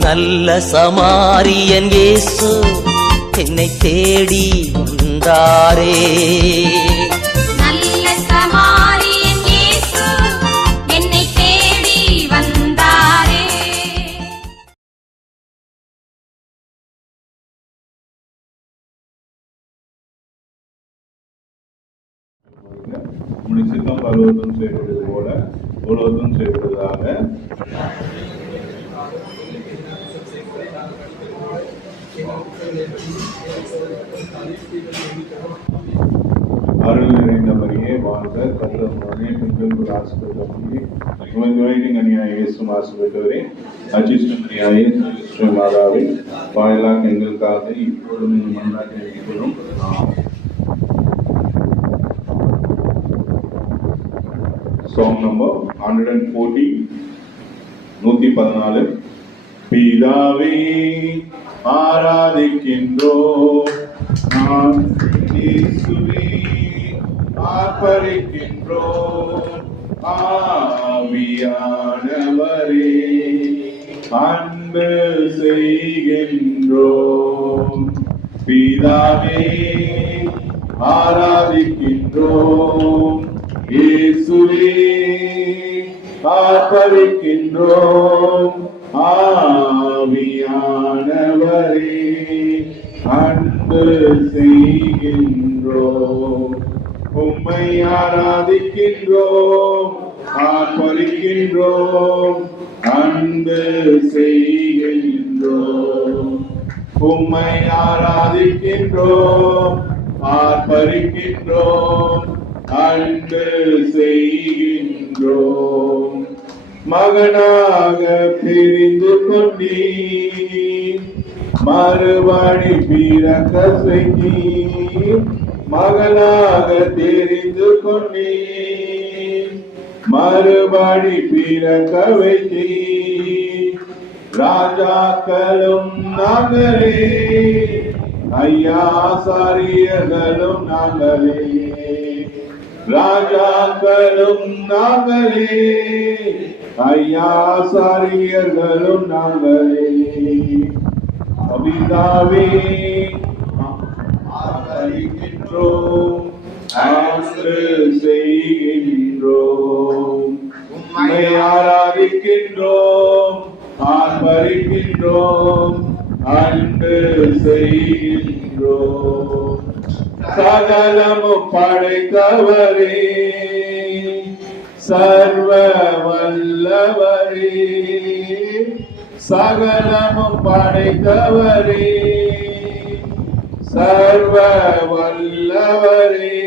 நல்ல சமாரியன் இயேசு என்னை தேடி வந்தாரே. நல்ல சமாரியன் இயேசு என்னை தேடி வந்தாரே. உம்முடைய சித்தம் பரலோகத்திலும் செய்வது போல பூலோகத்திலும் செய்வதாக. அருள் நிறைந்த மரியே வாழ்க, கர்த்தர் உடனே பெண்களுக்கு ஆசீர்வதிக்கப்பட்டவரே, உமது கனியாகிய இயேசுவும் ஆசீர்வதிக்கப்பட்டவரே. அச்சிஷ்ட மரியாயே சர்வேஸ்வர மாதாவே, வாயிலாக எங்களுக்காக இப்பொழுதும் எங்கள் மனதாக இருக்கிறோம். Song number 140, 114. பிதாவே ஆராதிக்கின்றோம், நான் இயேசுவே ஆர்ப்பரிக்கின்றோம். ஆவியானவரே அன்பு செய்கின்றோம். பிதாவே ஆராதிக்கின்றோம், இயேசுவே ஆர்ப்பரிக்கின்றோம். ஆவியானவரே அன்பு செய்கின்றோம். உம்மை ஆராதிக்கின்றோம், ஆர்ப்பரிக்கின்றோம், அன்பு செய்கின்றோம். உம்மை ஆராதிக்கின்றோம், ஆர்ப்பரிக்கின்றோம், அன்பு செய்கின்றோம். மகனாக பிரிந்து கொண்டீர், மறுபடி பிறக்க செய்தீர். மகனாக தெரிந்து கொண்டீர், மறுபடி பிறக்க வைத்தீர். ராஜாக்களும் நாங்களே, ஐயா சாரியர்களும் நாங்களே. ராஜாக்களும் நாங்களே, ஐயா சாரியர்களும் நாங்களே. அபிதாவே ஆராதிக்கின்றோம், அன்பு செய்கின்றோம். உம்மை ஆராதிக்கின்றோம், ஆர்ப்பரிக்கின்றோம், அன்பு செய்கின்றோம். சகலமும் படைத்தவரே, சர்வ வல்லவரே. சகலமும் படைத்தவரே, சர்வ வல்லவரே.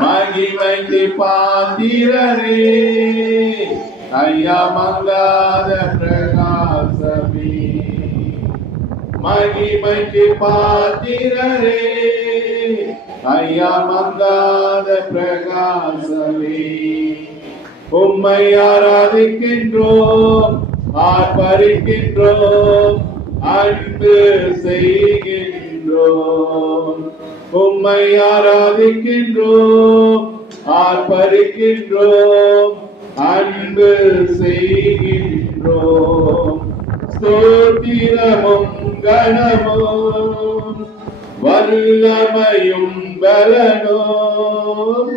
மகிமைக்கு பாத்திரரே, ஐயா மங்காத பிரகாசமே. மகிமைக்கு பாத்திரரே, ஐயா மங்காத பிரகாசமே. உம்மை ஆராதிக்கின்றோம், ஆர்ப்பரிக்கின்றோம், அன்பு செய்கின்றோம். உம்மை ஆராதிக்கின்றோம், ஆர்ப்பரிக்கின்றோம், அன்பு செய்கின்றோம். ஸ்தோத்திரமும் கனமும் வல்லமையும் பலனும்.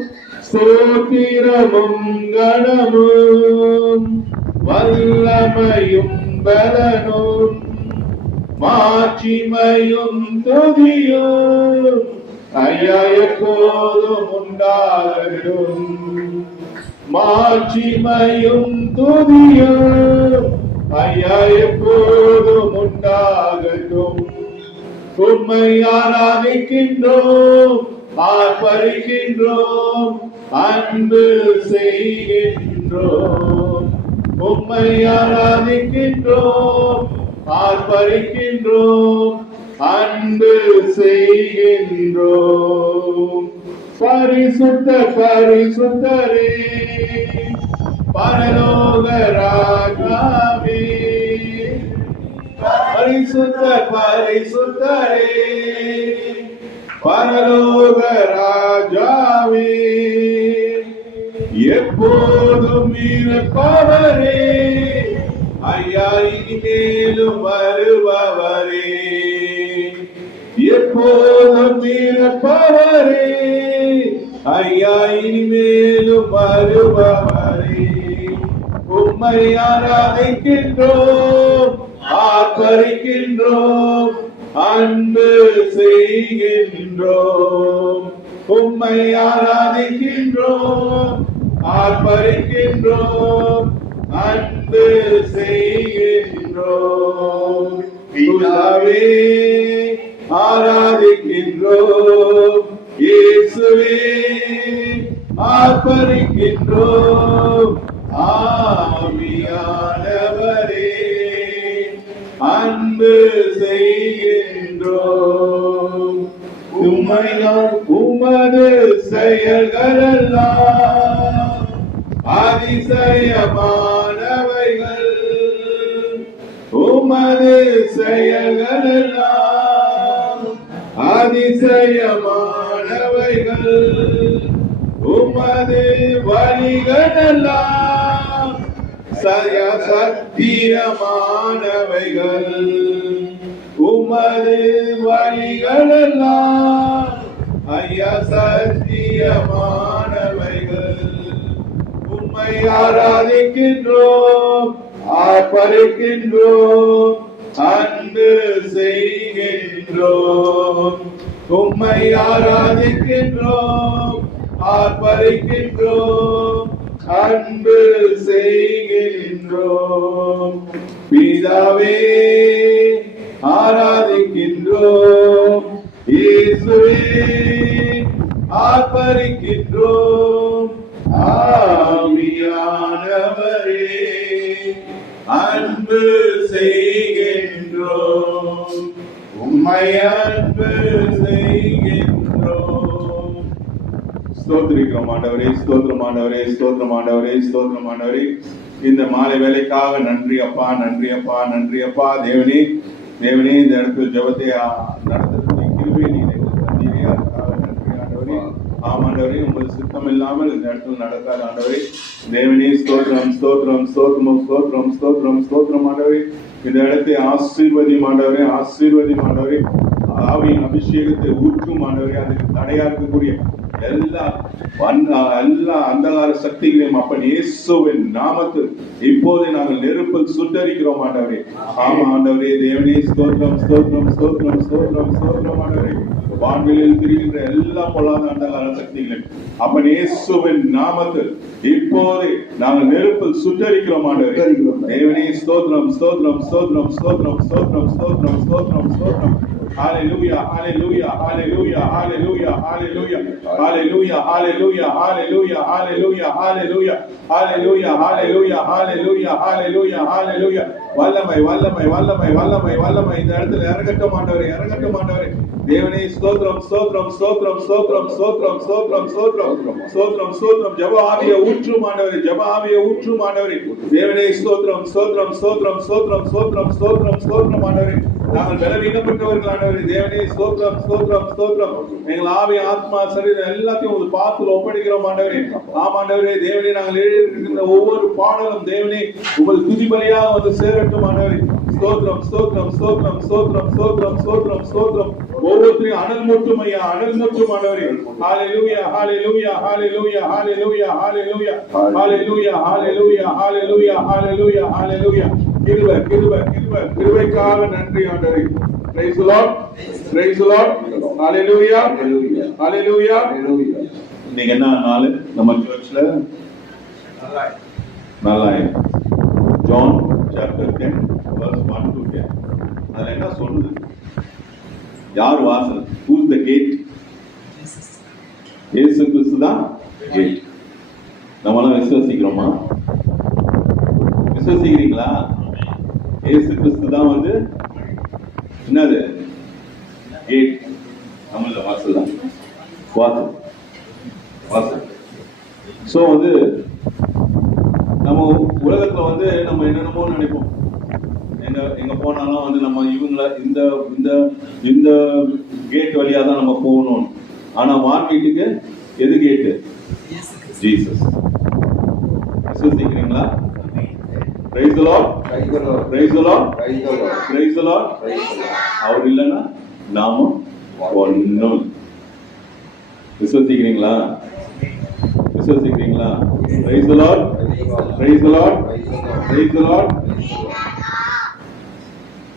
ஸ்தோத்திரமும் கனமும் வல்லமையும் பலனும். மாட்சிமையும் துதியும் ஐயா எப்போதும் உண்டாகட்டும். மாட்சிமையும் துதியும் ஐயா எப்போதும் உண்டாகட்டும். உம்மை ஆராதிக்கின்றோம், ஆர்ப்பரிக்கின்றோம், அன்பு செய்கின்றோம். உம்மை ஆராதிக்கின்றோம், ஆர்ப்பரிக்கின்றோம், அன்பு செய்கின்றோம். பரிசுத்த பரிசுத்தரே, பரலோக ராஜாவே. பரிசுத்த பரிசுத்தரே, பரலோக ராஜாவே. எப்போதும் இருப்பவரே, ஐயா இனிமேலும் வருபவரே, எப்போதும் இருப்பவரே, ஐயா இனிமேலும் வருபவரே, உம்மை ஆராதிக்கின்றோம், ஆர்ப்பரிக்கின்றோம், அன்பு செய்கின்றோம். உம்மை ஆராதிக்கின்றோம், ஆர்ப்பரிக்கின்றோம், அன்பு செய்கின்றோம். பிதாவே ஆராதிக்கின்றோம், இயேசுவே ஆர்ப்பரிக்கின்றோம், ஆவியானவரே அன்பு செய்கின்றோம். உம்மையால் உமது செயல்களெல்லாம் அதிசயமானவைகள், உமது செயல்களெல்லாம் அதிசயமானவைகள், உமது வழிகளெல்லாம் சத்தியமானவைகள், உமது வழிகளெல்லாம் ஐயா சத்தியமானவைகள். உம்மை ஆராதிக்கின்றோம், ஆர்ப்பரிக்கின்றோம், அன்பு செய்கின்றோம். உம்மை ஆராதிக்கின்றோம், ஆர்ப்பரிக்கின்றோம், அன்பு செய்கின்றோம். பிதாவே ஆராதிக்கின்றோம், இயேசுவே ஆர்ப்பரிக்கின்றோம், ஆவியானவரே அன்பு செய்கின்றோம். உம்மை அன்பு செய்கின்றோம். ஸ்தோத்திரிக்கிறோம் ஆண்டவரே, ஸ்தோத்திரம் ஆண்டவரே, ஸ்தோத்திரம் ஆண்டவரே, ஸ்தோத்திரம் ஆண்டவரே. இந்த மாலை வேலைக்காக நன்றி அப்பா, நன்றி அப்பா, நன்றி அப்பா. தேவனே, தேவனே, இந்த இடத்துல ஜெபத்தை நடத்தக்கூடிய கிருபை நீர் எங்களுக்கு தந்தீரே, அதுக்காக நன்றி ஆண்டவரே. ஆமாண்டவரே, உங்கள் சித்தம் இல்லாமல் இந்த இடத்துல நடக்காத ஆண்டவரே. தேவனே, ஸ்தோத்திரம், ஸ்தோத்திரம், ஸ்தோத்திரம், ஸ்தோத்திரம், ஸ்தோத்திரம், ஸ்தோத்திரம் ஆண்டவரே. இந்த இடத்தை ஆசீர்வதி ஆண்டவரே, ஆசீர்வதி ஆண்டவரே. ஆவியின் அபிஷேகத்தை ஊற்றும் ஆண்டவரே. அதுக்கு தடையா இருக்கக்கூடிய எல்லா அந்தகார சக்திகளையும் அப்பன் இயேசுவின் நாமத்தில் இப்போது நாங்கள் நெருப்பில் சுட்டரிக்கிறோம் ஆண்டவரே. ஆமா ஆண்டவரே, தேவனே, ஸ்தோத்திரம், ஸ்தோத்திரம், ஸ்தோத்திரம், ஸ்தோத்திரம், ஸ்தோத்திரம் ஆண்டவரே. வான்வெளியில் திரிகின்ற எல்லா பொல்லாத அந்தகார சக்திகளையும் அப்பன் இயேசுவின் நாமத்தில் இப்போது நாங்கள் நெருப்பில் சுட்டரிக்கிறோம் ஆண்டவரே. தேவனே, ஸ்தோத்திரம், ஸ்தோத்திரம், ஸ்தோத்திரம், ஸ்தோத்திரம், ஸ்தோத்திரம், ஸ்தோத்திரம், ஸ்தோத்திரம், ஸ்தோத்திரம். Hallelujah, hallelujah, hallelujah, hallelujah, hallelujah, hallelujah, hallelujah, hallelujah, hallelujah, hallelujah, hallelujah, hallelujah, hallelujah, hallelujah, hallelujah. வல்லமை, வல்லமை, வல்லமை, வல்லமை, வல்லமை இந்த இடத்துல இறங்கட்டும் ஆண்டவரே, இறங்கட்டும் ஆண்டவரே. தேவனே, ஸ்தோத்திரம், ஸ்தோத்திரம், ஸ்தோத்திரம், ஸ்தோத்திரம், ஸ்தோத்திரம், ஸ்தோத்திரம், ஸ்தோத்திரம், ஸ்தோத்திரம், ஸ்தோத்திரம். ஜெப ஆவியை ஊற்றும் ஆண்டவரே, ஜெப ஆவியை ஊற்றும் ஆண்டவரே. தேவனே, ஸ்தோத்திரம், ஸ்தோத்திரம், ஸ்தோத்திரம், ஸ்தோத்திரம், ஸ்தோத்திரம், ஸ்தோத்திரம், ஸ்தோத்திரம் ஆண்டவரே. நாங்கள் பலவீனப்பட்டவர்கள் ஆண்டவரே. தேவனே, ஸ்தோத்திரம், ஸ்தோத்திரம், ஸ்தோத்திரம். எங்கள் ஆவி, ஆத்மா, சரீரம் எல்லாத்தையும் ஒரு பாத்துல ஒப்படைக்கிறோம் ஆண்டவரே. ஆமாண்டவரே, தேவனே, நாங்கள் எழுதியிருக்கின்ற ஒவ்வொரு பாடலும் தேவனே உங்கள் துதிபலியாக வந்து சேரட்டும் ஆண்டவரே. ஸ்தோத்திரம், ஸ்தோத்திரம், ஸ்தோத்திரம், ஸ்தோத்திரம், ஸ்தோத்திரம், ஸ்தோத்திரம், ஸ்தோத்திரம். ஒவ்வொருத்தரையும் அனல் மூட்டும் ஐயா, அனல் மூட்டும் ஆண்டவரே. ஹalleluya, hallelujah, hallelujah, hallelujah, hallelujah, hallelujah, hallelujah, hallelujah, hallelujah, hallelujah. கிருபை, கிருபை, கிருபை, கிருபைக்காக நன்றி ஆண்டவரே. Praise the Lord, praise the Lord, hallelujah, hallelujah. இன்னைக்கு என்ன நாள் நம்ம சர்ச்ல? நல்லாயிரம். John chapter 10 verse 1 to 10. அதுல என்ன சொல்லுது? யார் வாசல்? Who is the gate? இயேசு கிறிஸ்து தான் கேட். நம்மளாம் விசுவாசிக்கிறோமா? விசுவாசிக்கிறீங்களா? இயேசு கிறிஸ்து தான் வந்து என்னது? கேட். நம்மள வாசல் தான். வாசல், வாசல். சோ வந்து நம்ம உலகத்துல வந்து நம்ம என்னென்னமோ நினைப்போம். எங்க போனாலும் வந்து நம்ம இவங்கள இந்த இந்த இந்த கேட் வழியா தான் நம்ம போகணும். ஆனா வான் வீட்டுக்கு எது கேட்டு? ஜீசஸ். விசுவாசிக்கிறீங்களா? Praise the Lord. Praise the Lord. Praise the Lord. அவர் இல்லைன்னா நாமும் ஒன்றும். விசுவசிக்கிறீங்களா? விசுவசிக்கிறீங்களா? Praise the Lord. Praise the Lord. Praise the Lord.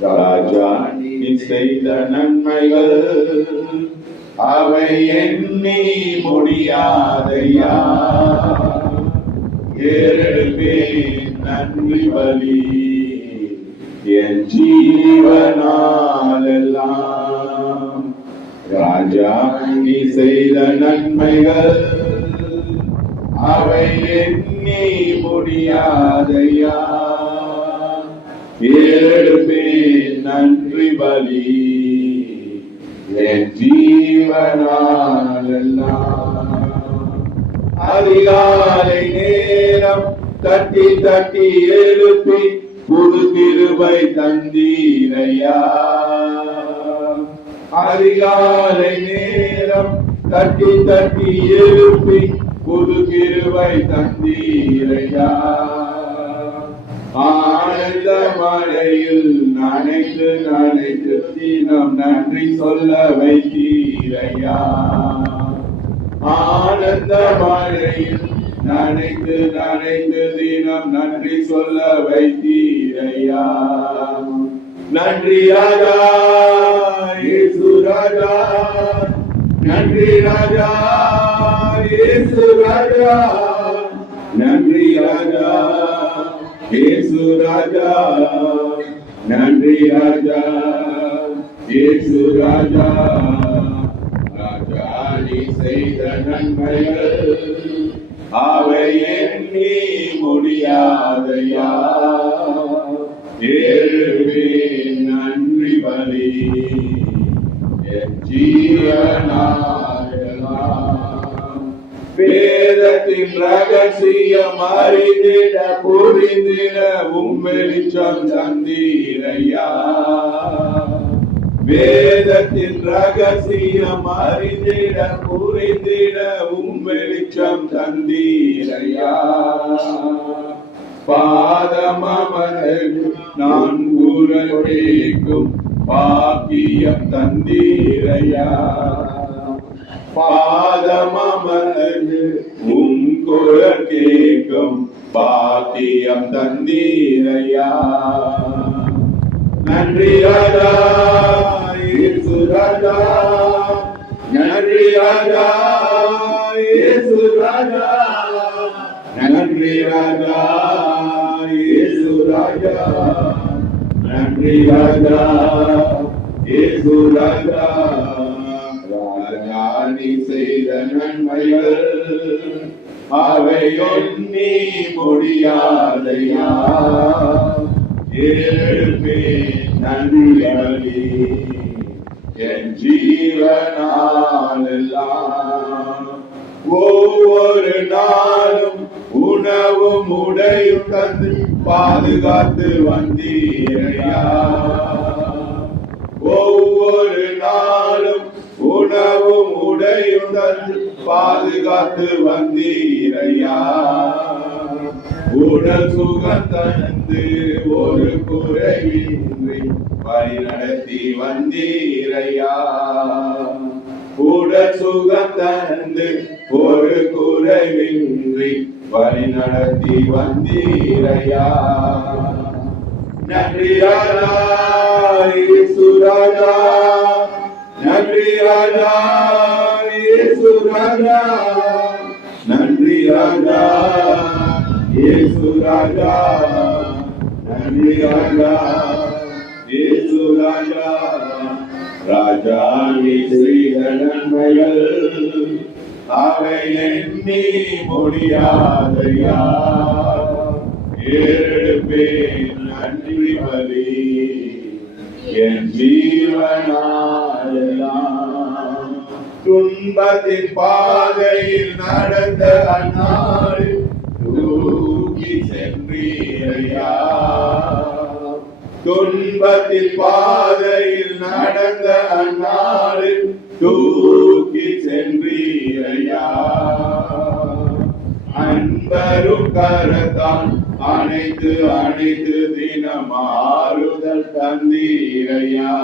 ராஜா நீ செய்த நன்மைகள் அவை எண்ணி முடியாதையா, ஏறெடுப்பேன் நன்றி பலி என் ஜீவனாலெல்லாம். ராஜா நீ செய்த நன்மைகள் அவை எண்ணி முடியாதையா, ஏறெடுப்பேன் நன்றி பலி என் ஜீவனாலெல்லாம். அதிகாலை நேரம் தட்டி தட்டி எழுப்பி புது கிருபை தந்தீரையா. அதிகாலை நேரம் தட்டி தட்டி எழுப்பி புது கிருபை தந்தீரையா. ஆனந்த மழையில் நனைத்து நனைத்து தினம் நன்றி சொல்ல வைத்தீரையா. ஆனந்த மழையில் நனைத்து நனைத்து தினம் நன்றி சொல்ல வைத்தீரையா. நன்றி ராஜா இயேசு ராஜா, நன்றி ராஜா இயேசு ராஜா, நன்றி ராஜா இயேசு ராஜா, நன்றி ராஜா இயேசு ராஜா. ராஜா நீ செய்த நன்மைகள் அவை எண்ணி முடியாதையா, ஏறுவேன் நன்றி பலி என் ஜீவனாலெல்லாம். வேதத்தின் ரகசியம் அறிந்திட புரிந்திட வெளிச்சம் தந்தீரையா. வேதத்தின் ரகசியம் அறிந்திட புரிந்திட வெளிச்சம் தந்தீரையா. பாதமமர்ந்து நான் குரல் கேட்கும் பாக்கியம் தந்தீரையா. பாதமமர்ந்து உம் குரல் கேட்கும் பாக்கியம் தந்தீரையா. நன்றி ராஜா இயேசு ராஜா, நன்றி ராஜா இயேசு ராஜா, நன்றி ராஜா இயேசு ராஜா, நன்றி ராஜா இயேசு ராஜா. ராஜா நீ செய்த நன்மைகள் அவை எண்ணி முடியாதையா, ஏழுப்பேன் நன்றி பலி என் ஜீவனாலெல்லாம். ஒவ்வொரு நாளும் உணவும் உடையும் தந்து பாதுகாத்து வந்தீரையா. ஒவ்வொரு நாளும் உணவும் உடையும் தந்து பாதுகாத்து வந்தீரையா. உடல் சுகம் தந்து ஒரு குறைவின்றி வழி நடத்தி வந்தீரையா. உடல் சுகம் தந்து ஒரு குறைவின்றி வழி நடத்தி வந்தீரையா. நன்றி ராஜா இயேசு ராஜா, நன்றி ராஜா இயேசு ராஜா, நன்றி ராஜா இயேசு ராஜா, நன்றி ராஜா இயேசு ராஜா. ராஜா நீ செய்த நன்மைகள் அவை எண்ணி முடியாதையா, ஏறெடுப்பேன் நன்றி பலி என் ஜீவனாலெல்லாம். துன்பத்தின் பாதையில் நடந்த அந்நாளில் தூக்கி சென்றீரையா. துன்பத்தின் பாதையில் நடந்த அந்நாளில் தூக்கி சென்றீரையா. அன்பரும் கரத்தான் அனைத்து அனைத்து தினம் ஆறுதல் தந்தீரையா.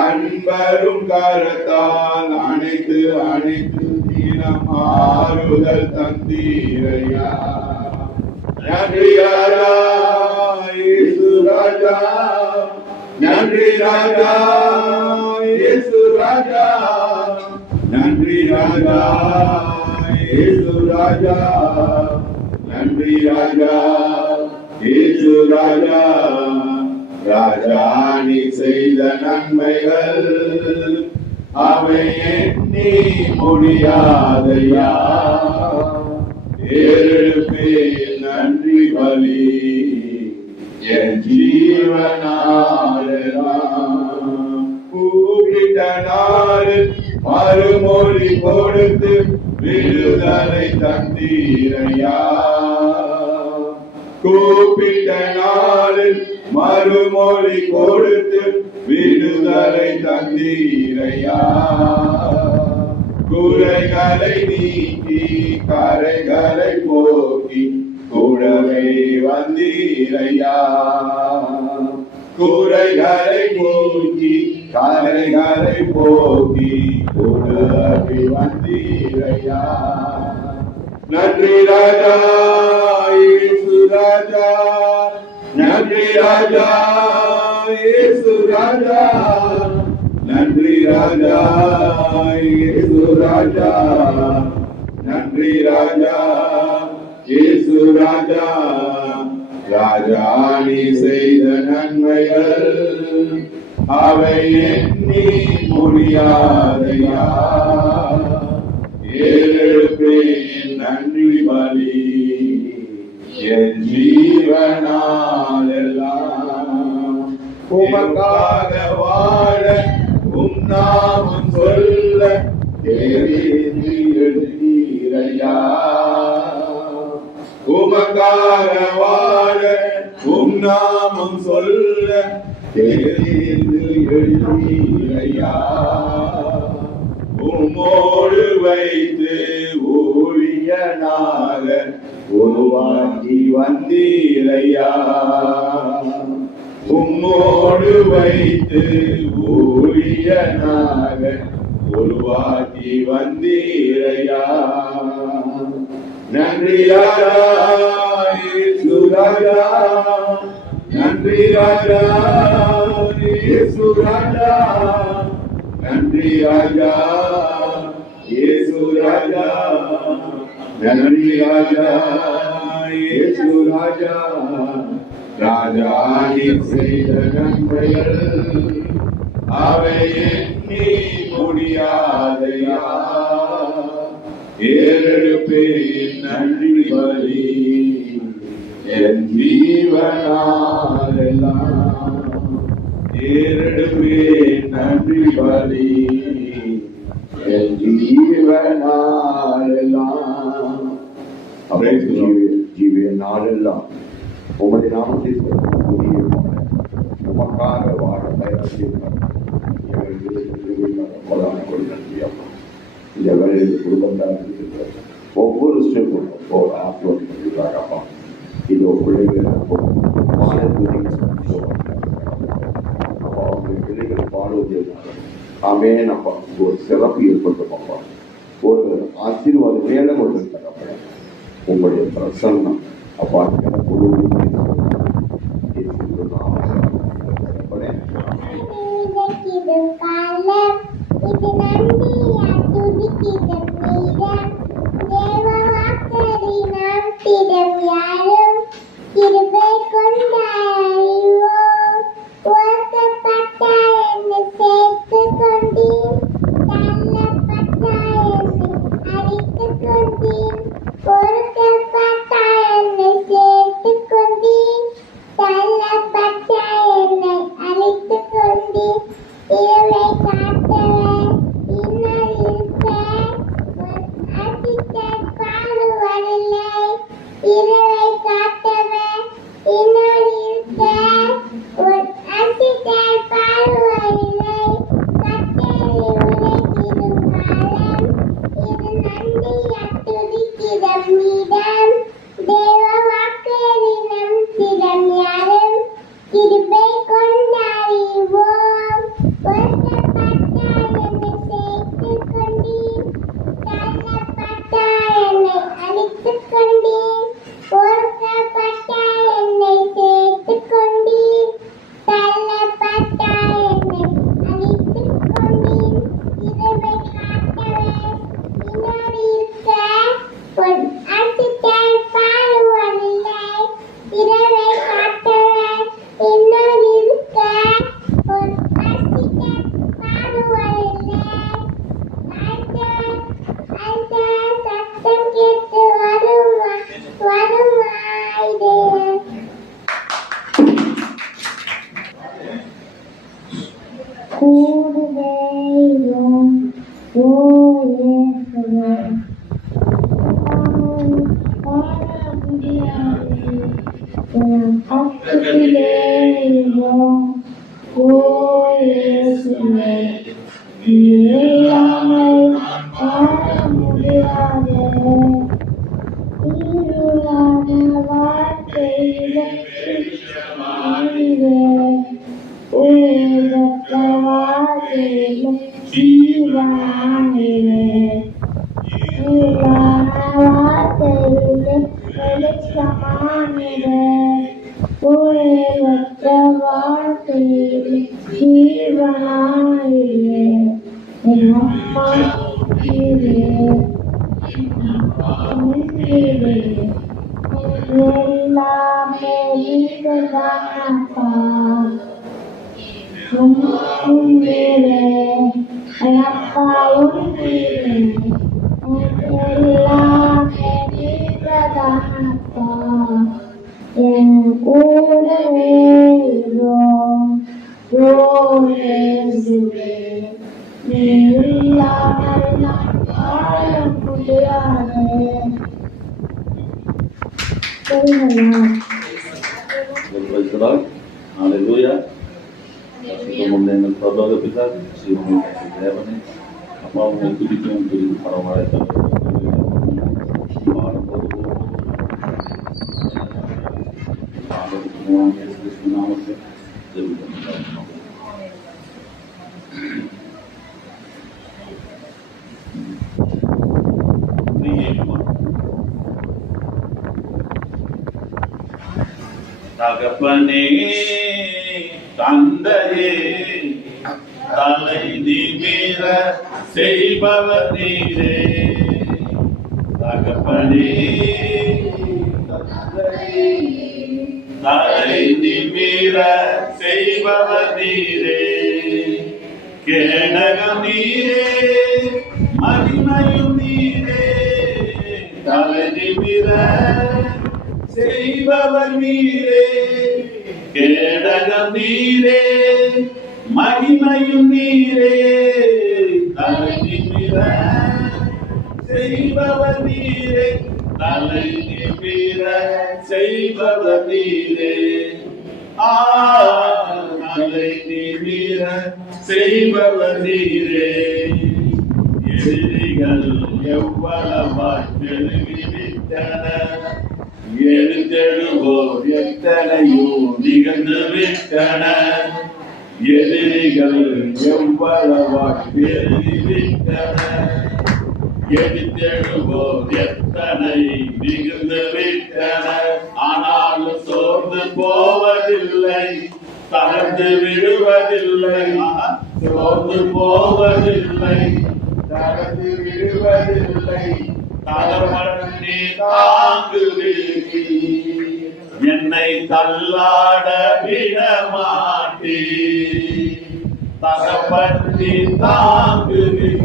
அன்பரும் கரத்தால் அனைத்து அனைத்து தினம் ஆறுதல் தந்தீரையா. நன்றி ராஜா இயேசு ராஜா, நன்றி ராஜா இயேசு ராஜா, நன்றி ராஜா இயேசு ராஜா, நன்றி ராஜா இயேசு ராஜா. ராஜா நீ செய்த நன்மைகள் அவை எண்ணி முடியாதையா. ஏழெழுப்பே நன்றி பலி என் ஜீவனாலெல்லாம். கூப்பிட்ட நாள் மறுமொழி கொடுத்து விடுதலை தந்தீரையா. கூப்பிட்ட நாளில் மறுமொழி கொடுத்து விடுதலை தந்தீரையா. குறைகளை நீக்கி கரைகளை போக்கி கூடவே வந்தீரையா. குறைகளை போக்கி கரைகளை போக்கி கூடவே வந்தீரையா. நன்றி ராஜா இயேசு ராஜா, நன்றி ராஜா இயேசு ராஜா, நன்றி ராஜா இயேசு ராஜா, நன்றி ராஜா இயேசு ராஜா. ராஜா நீ செய்த நன்மைகள் அவை எண்ணி முடியாதையா. ஏழெழுப்பேன் நன்றி பலி என் ஜீவனாலெல்லாம். உமக்காக வாழ உம் நாமம் சொல்ல தேடி எழுந்தீரையா. உமக்காக வாழ உம் நாமம் சொல்ல தேடி எழுந்தீரையா. உம்மோடு வைத்து ஊழியனாக உருவாக்கி வந்தீரையா. உம்மோடு வைத்து ஊழியனாக உருவாக்கி வந்தீரையா. நன்றி ராஜா இயேசு ராஜா, நன்றி ராஜா இயேசு ராஜா, நன்றி ராஜா இயேசு ராஜா, நன்றி ராஜா இயேசு ராஜா. ராஜா நீ செய்த நன்மைகள் அவை எண்ணி முடியாதையா. ஏறெடுப்பேன் நன்றி பலி என் ஜீவனாலெல்லாம். ஏறெடுப்பேன் நன்றி பலி என் ஜீவனாலெல்லாம். ஜீவனாலெல்லாம் உமது நாமத்தை உமக்காக வாழ தயாரிக்கிறார். இந்த வேலையில் குடும்பத்தான் இருக்கிற ஒவ்வொரு ஸ்டெப்பும் ஆசிர்வாதிக்கிறாரப்பா. இது பிள்ளைகள் பிள்ளைகள் பாடுவது ஆமே அப்பா. ஒரு சிறப்பு ஏற்படுத்தும் அப்பா. ஒரு ஆசீர்வாத மேல ஒரு தரப்பட உங்களுடைய பிரசன்னம் அப்பா பொறுக்கப்பட்ட என்னை சேர்த்துக் கொண்டீர். கூடுதேயும் ஓ இயேசுவே வாழ முடியாது என் பக்கத்திலேயும் ஓ இயேசுவே நீ இல்லாமல் வாழ முடியாது இருளான வாழ்க்கையிலே உயிரற்ற வாழ்க்கையிலே ஜீவனாயிரே இருளான வாழ்க்கையிலே வெளிச்சமானிரே உயிரற்ற வாழ்க்கையிலே ஜீவனாயிரே என் அம்மா நீரே எல்லாமே நீங்கதானப்பா உன்னீரே அப்பாவும் நீரே எல்லாமே நீங்கதானப்பா என் கூடவே இயேசுவே நீ இல்லாமல் நான் வாழ முடியாது. எங்கள் பரலோக பிதா தேவனே அப்பா உங்களை துதிக்கவும் துதித்து பரவாயில்லை நாமத்தை தகப்பனே தந்தையே தலை நிமிர செய்பவர் நீரே தகப்பனே தந்தையே தலை நிமிர செய்பவர் நீரே கேடகம் நீரே மகிமையும் நீரே தலை நிமிர செய்பவர் நீரே கேடகம் நீரே மகிமையும் நீரே தலை நிமிர செய்பவர் நீரே தலை நிமிர செய்பவர் நீரே தலை நிமிர செய்பவர் நீரே எதிரிகள் எவ்வளவாய் பெருகிவிட்டனர் எழுந்தெழுவோர் எத்தனையோ நிகழ்ந்து விட்டனர் எதிரிகள் எவ்வளவாய் பெருகிவிட்டனர் எழுந்தெழுவோர் எத்தனை நிகழ்ந்து விட்டனர் ஆனாலும் சோர்ந்து போவதில்லை தளர்ந்து விடுவதில்லை சோர்ந்து போவதில்லை தளர்ந்து விடுவதில்லை தளர்வண்ணே தாங்குவீர் என்னை தள்ளாட விட மாட்டீர் தகப்பற்றி தாங்குவீர்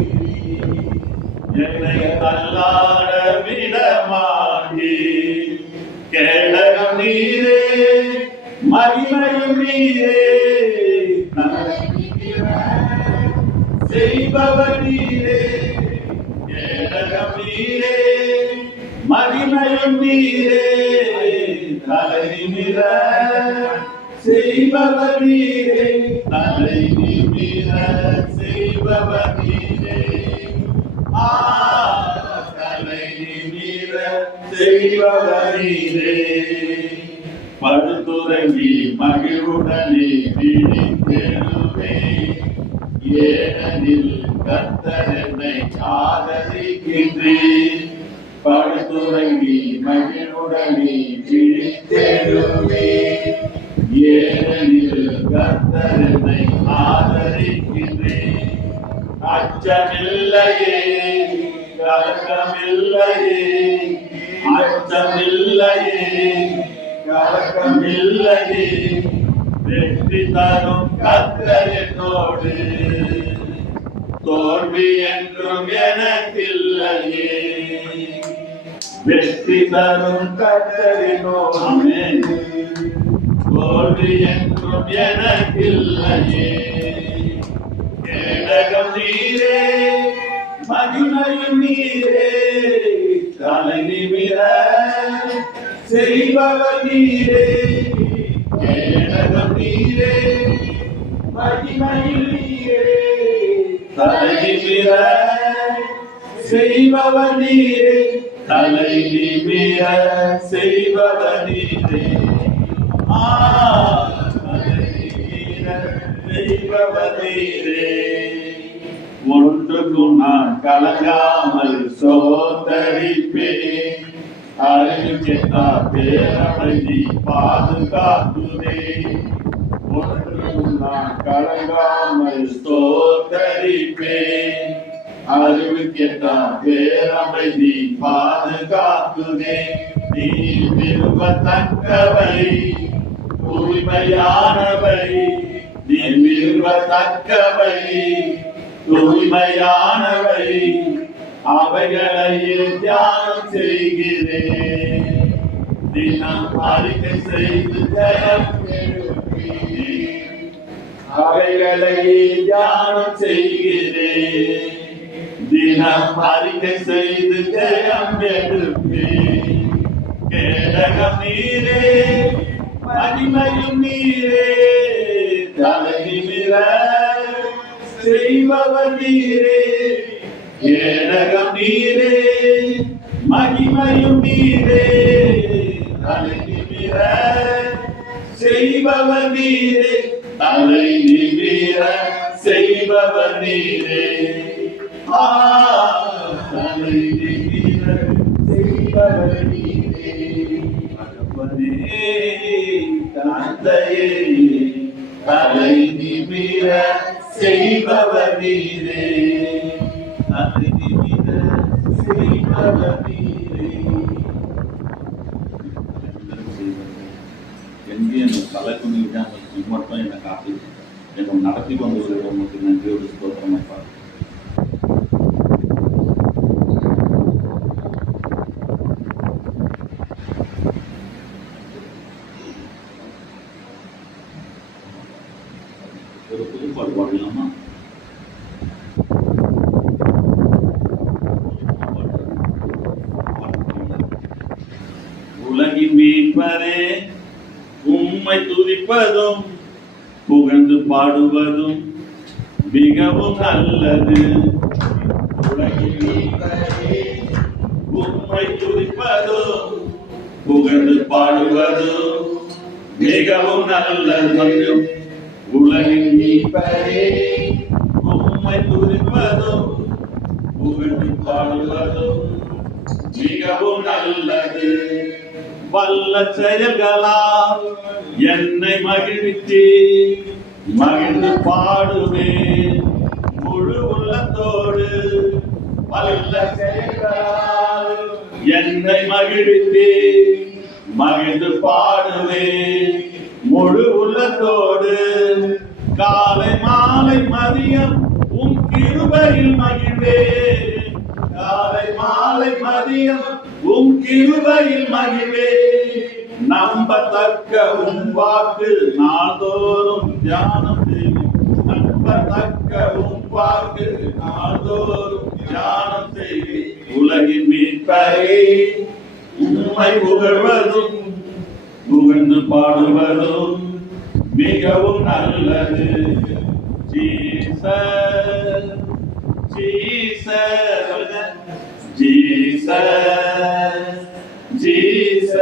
என்னை தள்ளாட விட மாட்டீர் கேடகம் நீரே மகிமையும் நீரே செய்பவர் நீரே கேடகம் நீரே மகிமையும் நீரே தலை நிமிர செய்பவர் நீரே தலை நிமிர செய்பவர் நீரே தலை நிமிர செய்பவர் நீரே படுத்துறங்கி மகிழ்வுடனே விழித்தெழுவே ஏனெனில் கர்த்தர் என்னை ஆதரிக்கின்றேன் படுத்துறங்கி மகிழ்வுடனே விழித்தெழுவே ஏனெனில் கர்த்தர் என்னை ஆதரிக்கின்றேன் அச்சமில்லையே கலக்கமில்லையே அச்சமில்லையே கலக்கமில்லையே வெற்றி தரும் கர்த்தர் என்னோடு தோல்வி என்றும் எனக்கில்லையே வெற்றி தரும் கர்த்தர் என்னோடு தோல்வி என்றும் எனக்கில்லையே கேடகம் நீரே மகிமையும் நீரே தலை நிமிர செய்பவர் நீரே கேடகம் நீரே மகிமையும் நீரே தலை நிமிர செய்பவர் நீரே தலை நிமிர செய்பவர் நீரே ஒன்றுக்கும் நான் கலங்காமல் சோதரிப்பேன் அறிவிக்கா பேரமைதி பாதுகாத்துதே ஒன்றுக்கும் நான் கலங்காமல் சோதரிப்பேன் அறிவிக்கா பேரமைதி பாதுகாத்துதே நீ விரும்பத்தக்கவை தூய்மையானவை நீ விரும்பத்தக்கவை தூய்மையானவை அவைகளையே தியானம் செய்கிறேன் தினம் அறிக்கை செய்து ஜெயம் எடுப்பேன் அவைகளையே தியானம் செய்கிறேன் தினம் அறிக்கை செய்து ஜெயம் எடுப்பேன் கேடகம் நீரே மகிமையும் நீரே தலை நிமிர செய்பவர் நீரே கேடகம் நீரே மகிமையும் நீரே தலை நிமிர செய்பவர் நீரே தலை நிமிர செய்பவர் நீரே தலை நிமிர செய்பவர் நீரே தந்தையே தலை நிமிர செய்பவர் நீரே தலை நிமிர செய்பவர் நீரே எங்கேயும் தலை குனிவிட்டாங்க மட்டும் என்னை காத்து என்னை நடத்தி கொண்டு வருவதற்கு நன்றியோடு ஸ்தோத்திரமாய்ப்பார். ஒரு புதுப்பாடு பாடலாமா? உலகின் மீட்பரே உம்மை துதிப்பதும் புகழ்ந்து பாடுவதும் மிகவும் நல்லது. உலகின் மீட்பரே உம்மை துதிப்பதும் புகழ்ந்து பாடுவதும் மிகவும் நல்லது. உலகின் மீட்பரே உம்மை துதிப்பதும் புகழ்ந்து பாடுவதும் மிகவும் நல்லது. வல்ல செயல்களால் என்னை மகிழ்வித்து மகிழ்ந்து பாடுவேன் முழு உள்ளத்தோடு. வல்ல செயல்களால் என்னை மகிழ்வித்து மகிழ்ந்து பாடுவேன் முழு உள்ளத்தோடு. காலை மாலை மதியம் உம் கிருபையில் மகிழ்வேன். காலை மாலை மதியம் உம் கிருபையில் மகிழ்வேன். நம்பத்தக்க உம் வாக்கு நாள்தோறும் தியானம் செய்வேன். நம்பத்தக்க உம் வாக்கு நாள்தோறும் தியானம் செய்வேன். உலகின் மீட்பரே உம்மை புகழ்வதும் புகழ்ந்து பாடுவதும் மிகவும் நல்லது. Jesus Jesus Jesus Jesus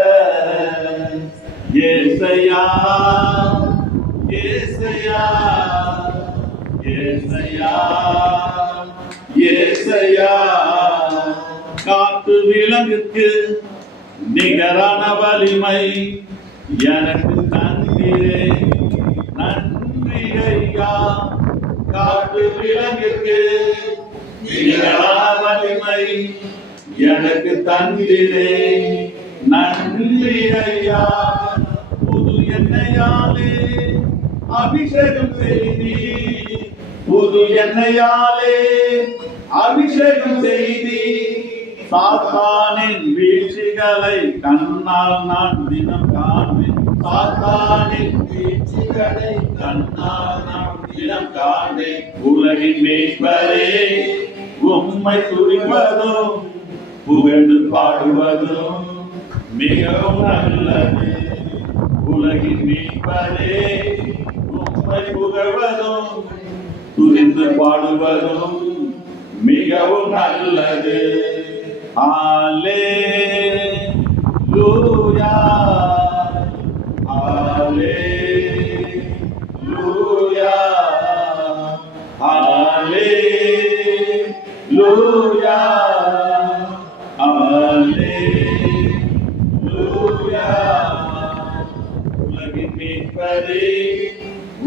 Yesaiya Yesaiya Yesaiya Yesaiya. காட்டு விலங்குக்கு நிகரான வலிமை எனக்கு தந்தீரே நன்றி ஐயா. காட்டு விலங்குக்கு நிகரான வலிமை எனக்கு தந்தீரே நன்றி ஐயா. புது எண்ணெயாலே அபிஷேகம் செய்தி புது எண்ணெயாலே அபிஷேகம் செய்தி. சாத்தானின் வீழ்ச்சிகளை கண்ணால் நான் தினம் காண்பேன். சாத்தானின் வீழ்ச்சிகளை கண்ணால் நான் தினம் காணே உலகின் மீட்பரே உம்மை துதிப்பதும் புகழ்ந்து பாடுவதும் மிகவும் நல்லது. உலகின் மீட்பரே உம்மை புகழ்வதும் துதித்து பாடுவதும் மிகவும் நல்லது. அல்லேலூயா அல்லேலூயா அல்லேலூயா அல்லேலூயா. உலகின் மீட்பரே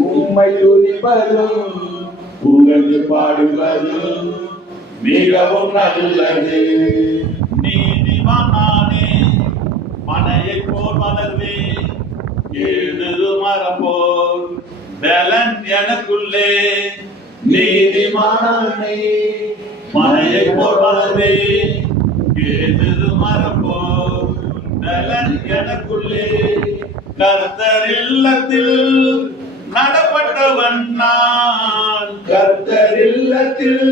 உம்மை துதிப்பதும் புகழ்ந்து பாடுவதும் மிகவும் நல்லது. நீதிமானே மனையை போல் வளர்வே எழுது மரம் போல் பலன் எனக்குள்ளே. நீதிமானே மனையை போல் வளர்வே எழுது மரம் போல் பலன் எனக்குள்ளே. கர்த்தர் இல்லத்தில் நடப்பட்டவன் நான், கர்த்தர் இல்லத்தில்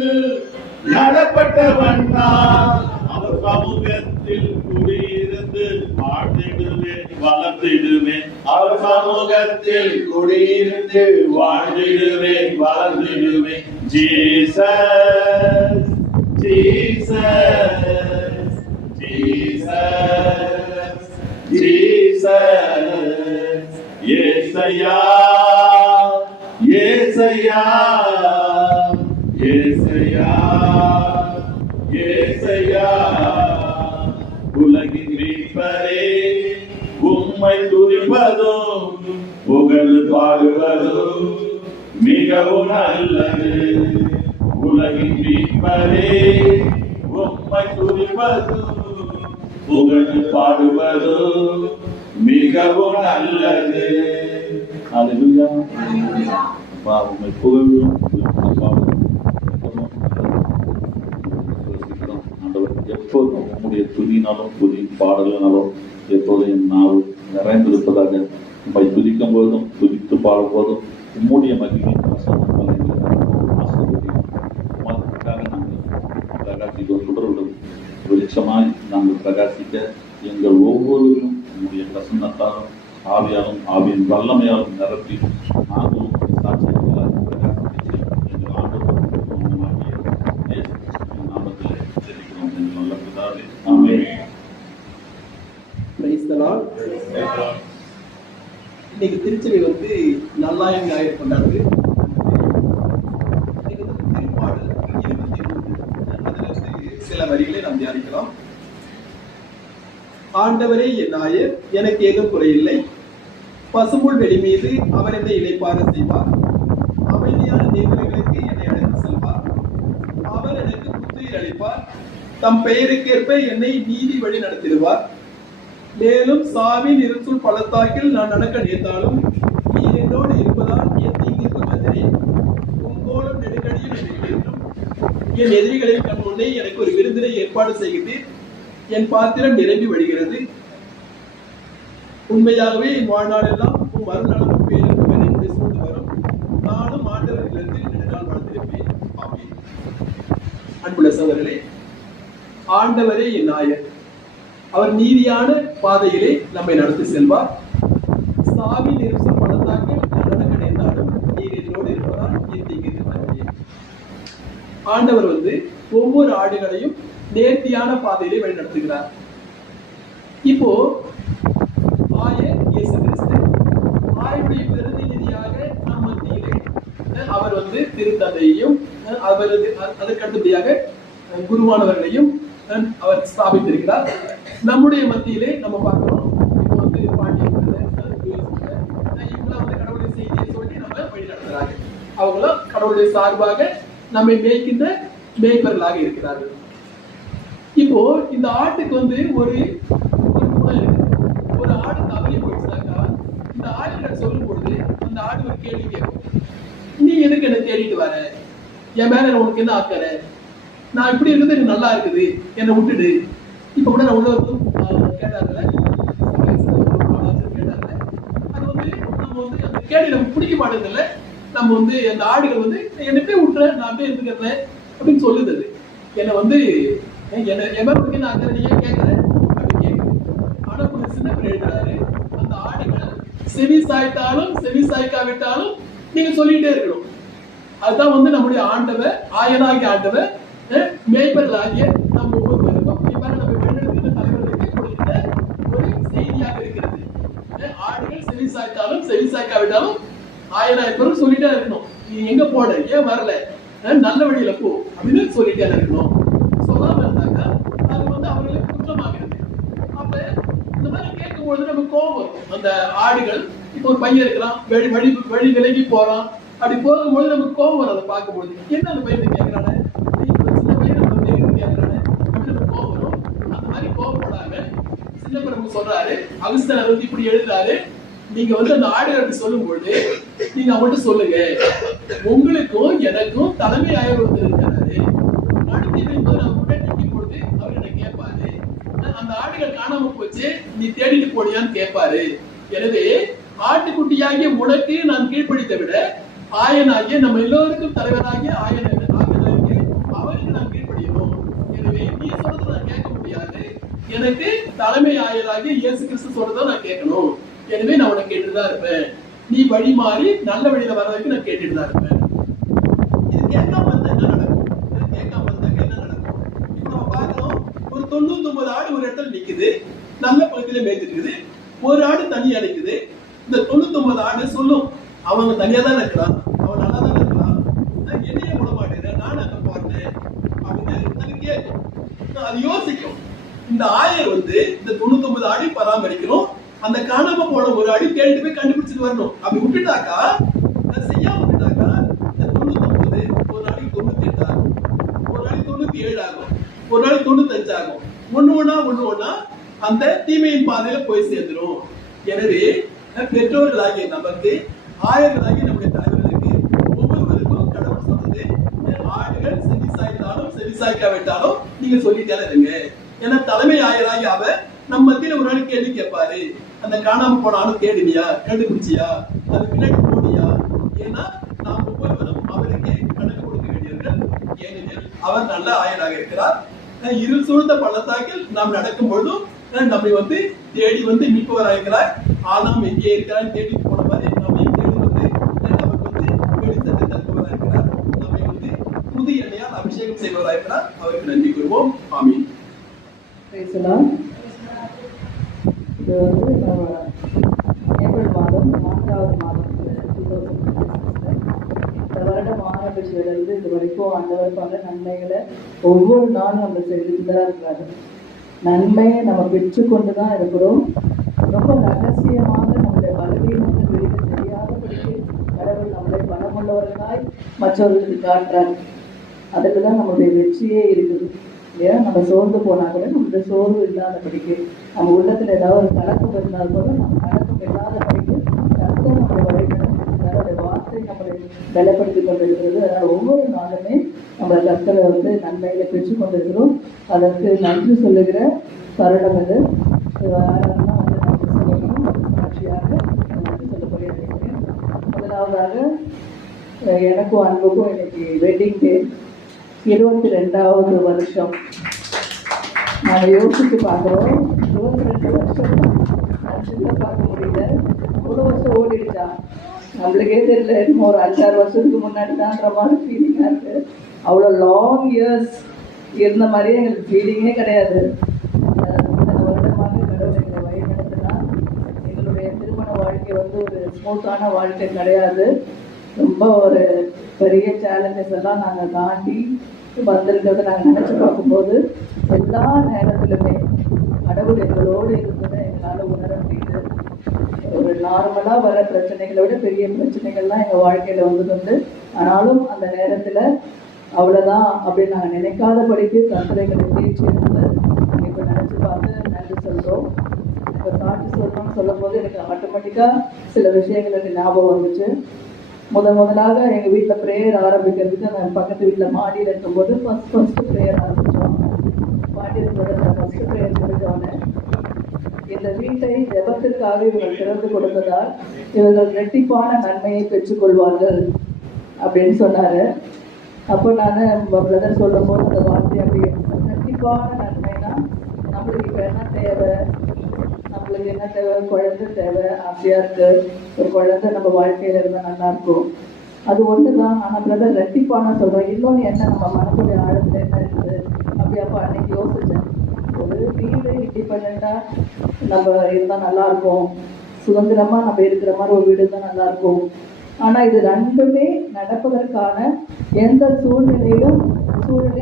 நடப்பட்டவன் நான். அவர் சமூகத்தில் குடியிருந்து வாழ்ந்திடுவேன் வளர்ந்திடுவேன். அவர் சமூகத்தில் குடியிருந்து வாழ்ந்திடுவேன் வளர்ந்திடுவேன். Jesus Jesus Jesus Jesus. Esaiya Esaiya Esaiya Esaiya. உலகின் மீட்பரே உம்மை துதிப்பதும் புகழ்ந்து பாடுவதும் மிகவும் நல்லது. உலகின் மீட்பரே உம்மை துதிப்பதும் புகழ்ந்து பாடுவதும் மிகவும் நல்லது. அல்லேலூயா. உம்மை புகழும் எப்போதும் உங்களுடைய துதினாலும் துதி பாடலினாலும் எப்போதும் என் நாள் நிறைந்திருப்பதாக. உம்மை துதிக்கும் போதும் துதித்து பாடும் போதும் உம்முடைய மகிமையின் ஆசீர்வதிக்காக நாங்கள் பிரகாசிக்க சுடர்களும் வெளிச்சமாய் நாங்கள் பிரகாசிக்க எங்கள் ஒவ்வொருவரும் உங்களுடைய பிரசன்னத்தாலும் ஆவியாலும் ஆவியின் வல்லமையாலும் நிரப்பி நாங்களும் சாட்சியங்களாக பிரகாசிக்க எங்கள் ஆண்டவர் நாமத்தில் தெரிவிக்கிறோம் என்று நல்ல பிதாவே. ஆமென். Praise the lord. இன்னைக்கு திருச்சபை வந்து நல்லாயிரம் ஞாயிறு கொண்டாடுது. இன்னைக்கு வந்து திருப்பாடல் 23 அதிலிருந்து சில வரிகளை நாம் தியானிக்கலாம். ஆண்டவரே என் நாயர், எனக்கு ஏதும் குறையில்லை. பசும்புல் வெளி மீது அவர் என்னை இளைப்பாற செய்வார். அமைதியான நீர்நிலைகளுக்கு என்னை அழைத்து செல்வார். அவர் எனக்கு புத்துயிர் அளிப்பார். தம் பெயருக்கேற்ப என்னை நீதி வழி நடத்திடுவார். மேலும் சாவின் இருசுள் பள்ளத்தாக்கில் நான் நடக்க நேர்ந்தாலும் நீர் என்னோடு இருப்பதால் என் தீங்கிற்கு வந்தேன். உங்கோடும் நெருக்கடியில் என்னை வேண்டும். என் எதிரிகளின் கண் முன்னே எனக்கு ஒரு விருந்தினை ஏற்பாடு செய்கிறேன். என் பாத்திரம் நிரம்பி வழிகிறது. உண்மையாகவே என் வாழ்நாளெல்லாம் உம் அருள்நலமும் பேரும் என்னுடைய சூழ்ந்து வரும். நானும் ஆண்டவரிடத்தில் நெடுநாள் வாழ்ந்திருப்பேன். ஆமென். அன்புள்ள சகோதரர்களே, ஆண்டவரே என் நாயர். அவர் நீதியான பாதையிலே நம்மை நடத்தி செல்வார். சாவின் இருசுள் பள்ளத்தாக்கில் நான் நடக்க நேர்ந்தாலும் நீர் என்னோடு இருப்பதால் என் தீங்கிற்கு வந்தேன். ஆண்டவர் வந்து ஒவ்வொரு ஆடுகளையும் நேர்த்தியான பாதையிலே வழி நடத்துகிறார். இப்போ ஆயர் இயேசு கிறிஸ்து ஆயுடைய பிரதிநிதியாக நம் மத்தியிலே அவர் வந்து திருத்தந்தையையும் அதற்கு அடுத்தபடியாக குருவானவர்களையும் அவர் ஸ்தாபித்திருக்கிறார். நம்முடைய மத்தியிலே நம்ம பார்க்கிறோம். இப்போ வந்து பாண்டியன் இவங்களாம் வந்து கடவுளுடைய செய்தியை சொல்லி நம்ம வழி நடத்துறாங்க. அவங்களும் கடவுளுடைய சார்பாக நம்மை மேய்க்கின்ற மேய்ப்பர்களாக இருக்கிறார்கள். இப்போ இந்த ஆட்டுக்கு வந்து ஒரு குணம் இருக்கு. ஒரு ஆடு தவறி போயிடுச்சுனாக்கா இந்த ஆடுகிட்ட சொல்லும் பொழுது அந்த ஆடு ஒரு கேள்வி கேட்கும். நீ எதுக்கு என்ன தேடிட்டு வர? என் மேல உனக்கு என்ன அக்கறை? நான் இப்படி இருக்கிறது எனக்கு நல்லா இருக்குது, என்னை விட்டுடு. இப்ப கூட நான் உள்ளவர்களும் கேட்டாங்கல்ல, கேட்டாங்க. அது வந்து நம்ம வந்து அந்த கேள்வி நமக்கு பிடிக்க மாட்டேங்குதுல்ல. நம்ம வந்து அந்த ஆடுகள் வந்து என்னை போய் விட்டுறேன், நான் அப்படியே இருந்துக்கிறேன் அப்படின்னு சொல்லுது. அது என்னை வந்து என்ன எமர்க்கு நான் அங்கே நீங்க கேட்கறேன் அப்படின்னு கேட்குது. ஆனா கொஞ்சம் சின்ன பேர் எழுதுறாரு, அந்த ஆடுகள் செவி சாய்த்தாலும் செவி சாய்க்காவிட்டாலும் நீங்க சொல்லிட்டே இருக்கணும். அதுதான் வந்து நம்முடைய ஆண்டவர், ஆயனாகிய ஆண்டவர், மேய்ப்பர்களாகிய நம்ம ஒவ்வொருவருக்கும் இவ்வாறு நம்ம வெள்ளெடுக்கிற தலைவர்களுக்கு கொடுக்கிற ஒரு செய்தியாக இருக்கிறது. ஆடுகள் செவி சாய்த்தாலும் செவி சாய்க்காவிட்டாலும் ஆயனாயப்பரும் சொல்லிட்டே இருக்கணும். நீ எங்க போன, ஏன் வரல, நல்ல வழியில போ அப்படின்னு சொல்லிட்டே இருக்கணும். சொல்லாம இருந்தாக்கா அது வந்து அவர்களுக்கு குற்றமாகிறது. அப்ப இந்த மாதிரி கேட்கும்பொழுது நம்ம கோபம் வரும். அந்த ஆடுகள் இப்போ ஒரு பையன் இருக்கிறான், வழி விலகி போறான், அப்படி போகும்போது நமக்கு கோபம் வரும். அதை பார்க்கும்போது என்ன அந்த பையனை கேட்கறானே, சின்ன பையன் நம்ம கேட்கறானே அப்படி நம்ம கோபம் வரும். அந்த மாதிரி கோபப்படாம சின்ன பிரபு சொல்றாரு, அகஸ்தியர் வந்து இப்படி எழுதுறாரு, நீங்க வந்து அந்த ஆடுகள் அப்படி சொல்லும்போது நீங்க அவங்கள்ட்ட சொல்லுங்க, உங்களுக்கும் எனக்கும் தலைமை ஆய்வு இருக்காரு, நடத்தி வைப்பது நான் முன்னாடி நிற்கும் பொழுது அவர் என்ன கேட்பாரு, அந்த ஆடுகள் காணாம போச்சு நீ தேடிட்டு போனியான்னு கேட்பாரு. எனவே ஆட்டுக்குட்டியாகிய உனக்கு நான் கீழ்ப்படித்த விட ஆயனாகிய நம்ம எல்லோருக்கும் தலைவராகிய ஆயனாகிய அவருக்கு நான் கீழ்ப்படியணும். எனவே நீ சொல்றதை நான் கேட்க முடியாது, எனக்கு தலைமை ஆயனாகிய இயேசு கிறிஸ்து சொல்றதை நான் கேட்கணும். எனவே நான் உனக்கு கேட்டுதான் இருப்பேன், நீ வழி மாறி நல்ல வழியில வர வரைக்கும் நான் கேட்டுட்டு தான் இருப்பேன். இது கேட்காம இருந்தா என்ன நடக்கும்? கேட்காம இருந்தாக்க என்ன நடக்கும்? இப்ப நம்ம பார்க்கிறோம், ஒரு 99 ஆடு ஒரு இடத்துல நிக்குது, நல்ல பகுதியில மேய்ச்சிட்டு இருக்குது, ஒரு ஆடு தனியா நிக்குது. இந்த 99 ஆடு சொல்லும், அவங்க தனியா தான் இருக்கிறான், அவன் நல்லா தான் இருக்கிறான், என்னையே விட மாட்டேன், நான் அங்க போறேன் அப்படின்னு அது கேட்கும், அது யோசிக்கும். இந்த ஆயர் வந்து இந்த 99 ஆடி பராமரிக்கணும், அந்த காணாம போன ஒரு ஆடி தேடி போய் கண்டுபிடிச்சிட்டு வரணும். அப்படி விட்டுட்டாக்கா, செய்யாம விட்டுட்டாக்கா, இந்த 99 ஒரு நாளைக்கு 98 ஆகும், ஒரு நாளைக்கு 97 ஆகும், ஒரு நாளைக்கு 95 ஆகும். ஒண்ணு ஒண்ணா அந்த தீமையின் பாதையில போய் சேர்ந்துடும். எனவே பெற்றோர்களாகிய நமக்கு, ஆயர்களாகிய நம்முடைய தலைவர்களுக்கு ஒவ்வொருவருக்கும் கடவுள் சொல்றது, ஆடுகள் செவி சாய்த்தாலும் செவி சாய்க்காவிட்டாலும் நீங்க சொல்லிட்டே இருங்க. ஏன்னா தலைமை ஆயராகி அவர் நம்ம மத்தியில ஒரு நாள் கேள்வி கேட்பாரு, அந்த காணாம போன ஆளும் தேடினியா, கண்டுபிடிச்சியா, அது பின்னாடி போனியா? ஏன்னா நாம் ஒவ்வொருவரும் அவருக்கு கணக்கு கொடுக்க வேண்டியவர்கள். ஏனெனில் அவர் நல்ல ஆயராக இருக்கிறார். இருள் சூழ்ந்த பள்ளத்தாக்கில் நாம் நடக்கும் பொழுதும் நம்மை வந்து தேடி வந்து மீட்பவராக இருக்கிறார். ஆதாம் எங்கே இருக்கிறார் தேடி போன மாதிரி நம்மை தேடி வந்து நமக்கு வந்து வெளிச்சத்தை தருபவராக இருக்கிறார். நம்மை வந்து புது எண்ணெயால் அபிஷேகம் செய்வராக இருக்கிறார். அவருக்கு நன்றி கூறுவோம். ஆமீன். பேசலாம். இது வந்து ஏப்ரல் மாதம் 4வது மாதம் 2016. இந்த வருடம் ஆரம்பிச்சதுலேருந்து இது வரைக்கும் ஆண்டவர் பல நன்மைகளை ஒவ்வொரு நாளும் நம்ம செய்துட்டு தான் இருக்கிறாரு. நன்மையை நம்ம பெற்றுக்கொண்டு தான் இருக்கிறோம். ரொம்ப ரகசியமாக நம்முடைய பலவீனத்தை வெளியே தெரியாதபடிக்கு கடவுள் நம்மளை பலமுள்ளவர்களாய் மற்றவர்களுக்கு காட்டுறாரு. அதுக்கு தான் நம்மளுடைய வெற்றியே இருக்குது. ஏன் நம்ம சோர்ந்து போனால் கூட நம்மளுடைய சோர்வு இல்லாதபடிக்கு, நம்ம உள்ளத்தில் ஏதாவது ஒரு கலக்கம் இருந்தால் கூட நம்ம கலக்கம் இல்லாதபடிக்கு கர்த்தர் நம்மளை வழிநடத்துகிறார். அந்த வார்த்தை நம்மளை பலப்படுத்தி கொண்டிருக்கிறது. அதனால் ஒவ்வொரு நாளுமே நம்ம கர்த்தரை வந்து நன்மையில பெற்றுக் கொண்டிருக்கிறோம். அதற்கு நன்றி சொல்லுகிற தருணம் இது. யாரெல்லாம் வந்து நன்றி சொல்லணும், சாட்சியாக நன்றி சொல்லக்கூடிய நினைக்கிறேன். முதலாவதாக எனக்கும் அன்புக்கும் இன்னைக்கு வெட்டிங் டே, 22வது வருஷம். நாங்கள் யோசிச்சு பார்க்குறோம், 22 வருஷம் நினச்சிட்டு பார்க்க முடியல. ஒரு வருஷம் ஓடிடுச்சா நம்மளுக்கே தெரியல. இன்னும் ஒரு 5-6 வருஷத்துக்கு முன்னாடி தான்ற மாதிரி ஃபீலிங்காக இருக்குது. அவ்வளோ லாங் இயர்ஸ் இருந்த மாதிரியே எங்களுக்கு ஃபீலிங்கே கிடையாது. இத்தனை வருடமாக கடவுள் எங்களை வழிநடத்தினா எங்களுடைய திருமண வாழ்க்கை வந்து ஒரு ஸ்மூத்தான வாழ்க்கை கிடையாது. ரொம்ப ஒரு பெரிய சேலஞ்சஸ் எல்லாம் நாங்கள் தாண்டி வந்திருக்கிறத நாங்கள் நினச்சி பார்க்கும்போது எல்லா நேரத்திலுமே கடவுள் எங்களோடு இருந்ததை எங்களால் உணர முடியுது. ஒரு நார்மலாக வர பிரச்சனைகளை விட பெரிய பிரச்சனைகள்லாம் எங்கள் வாழ்க்கையில் வந்ததுண்டு. ஆனாலும் அந்த நேரத்தில் அவ்வளோதான் அப்படின்னு நாங்கள் நினைக்காதபடிக்கு கர்த்தரைகளை தேய்ச்சி இருந்தது. இப்போ நினச்சி பார்த்து நன்றி சொல்கிறோம். இப்போ சாட்சி சொல்லணும்னு சொல்லும் போது எனக்கு ஆட்டோமேட்டிக்காக சில விஷயங்கள் எனக்கு ஞாபகம் வந்துச்சு. முதலாக எங்கள் வீட்டில் ப்ரேயர் ஆரம்பிக்கிறதுக்கு நான் பக்கத்து வீட்டில் மாடியில் இருக்கும்போது ஃபஸ்ட்டு ப்ரேயர் ஆரம்பித்தோம். மாடியில் ஃபஸ்ட்டு ப்ரேயர் முடிஞ்சோடனே இந்த வீட்டை ஜெபத்திற்காக இவர்கள் திறந்து கொடுத்ததால் இவர்கள் இரட்டிப்பான நன்மையை பெற்றுக்கொள்வார்கள் அப்படின்னு சொன்னாரு. அப்போ நான் பிரதர் சொல்லும் போது அந்த வார்த்தை அப்படி இரட்டிப்பான நன்மைனா நம்மளுக்கு இப்போ என்ன தேவை, நம்மளுக்கு என்ன தேவை, குழந்தை தேவை, ஆசையா இருக்கு, ஒரு குழந்தை நம்ம வாழ்க்கையில இருந்தால் நல்லா இருக்கும், அது ஒன்று தான். ஆனால் பிரதர் ரெட்டிப்பான சொல்கிறோம். இன்னொன்று என்ன, நம்ம மனசுடைய ஆழத்தில் என்ன இருக்குது அப்படி. அப்போ அன்னைக்கு யோசிச்சேன், ஒரு வீடு இண்டிபெண்ட்டாக நம்ம இருந்தால் நல்லாயிருக்கும், சுதந்திரமாக நம்ம இருக்கிற மாதிரி ஒரு வீடு தான் நல்லாயிருக்கும். ஆனால் இது ரெண்டுமே நடப்பதற்கான எந்த சூழ்நிலையும்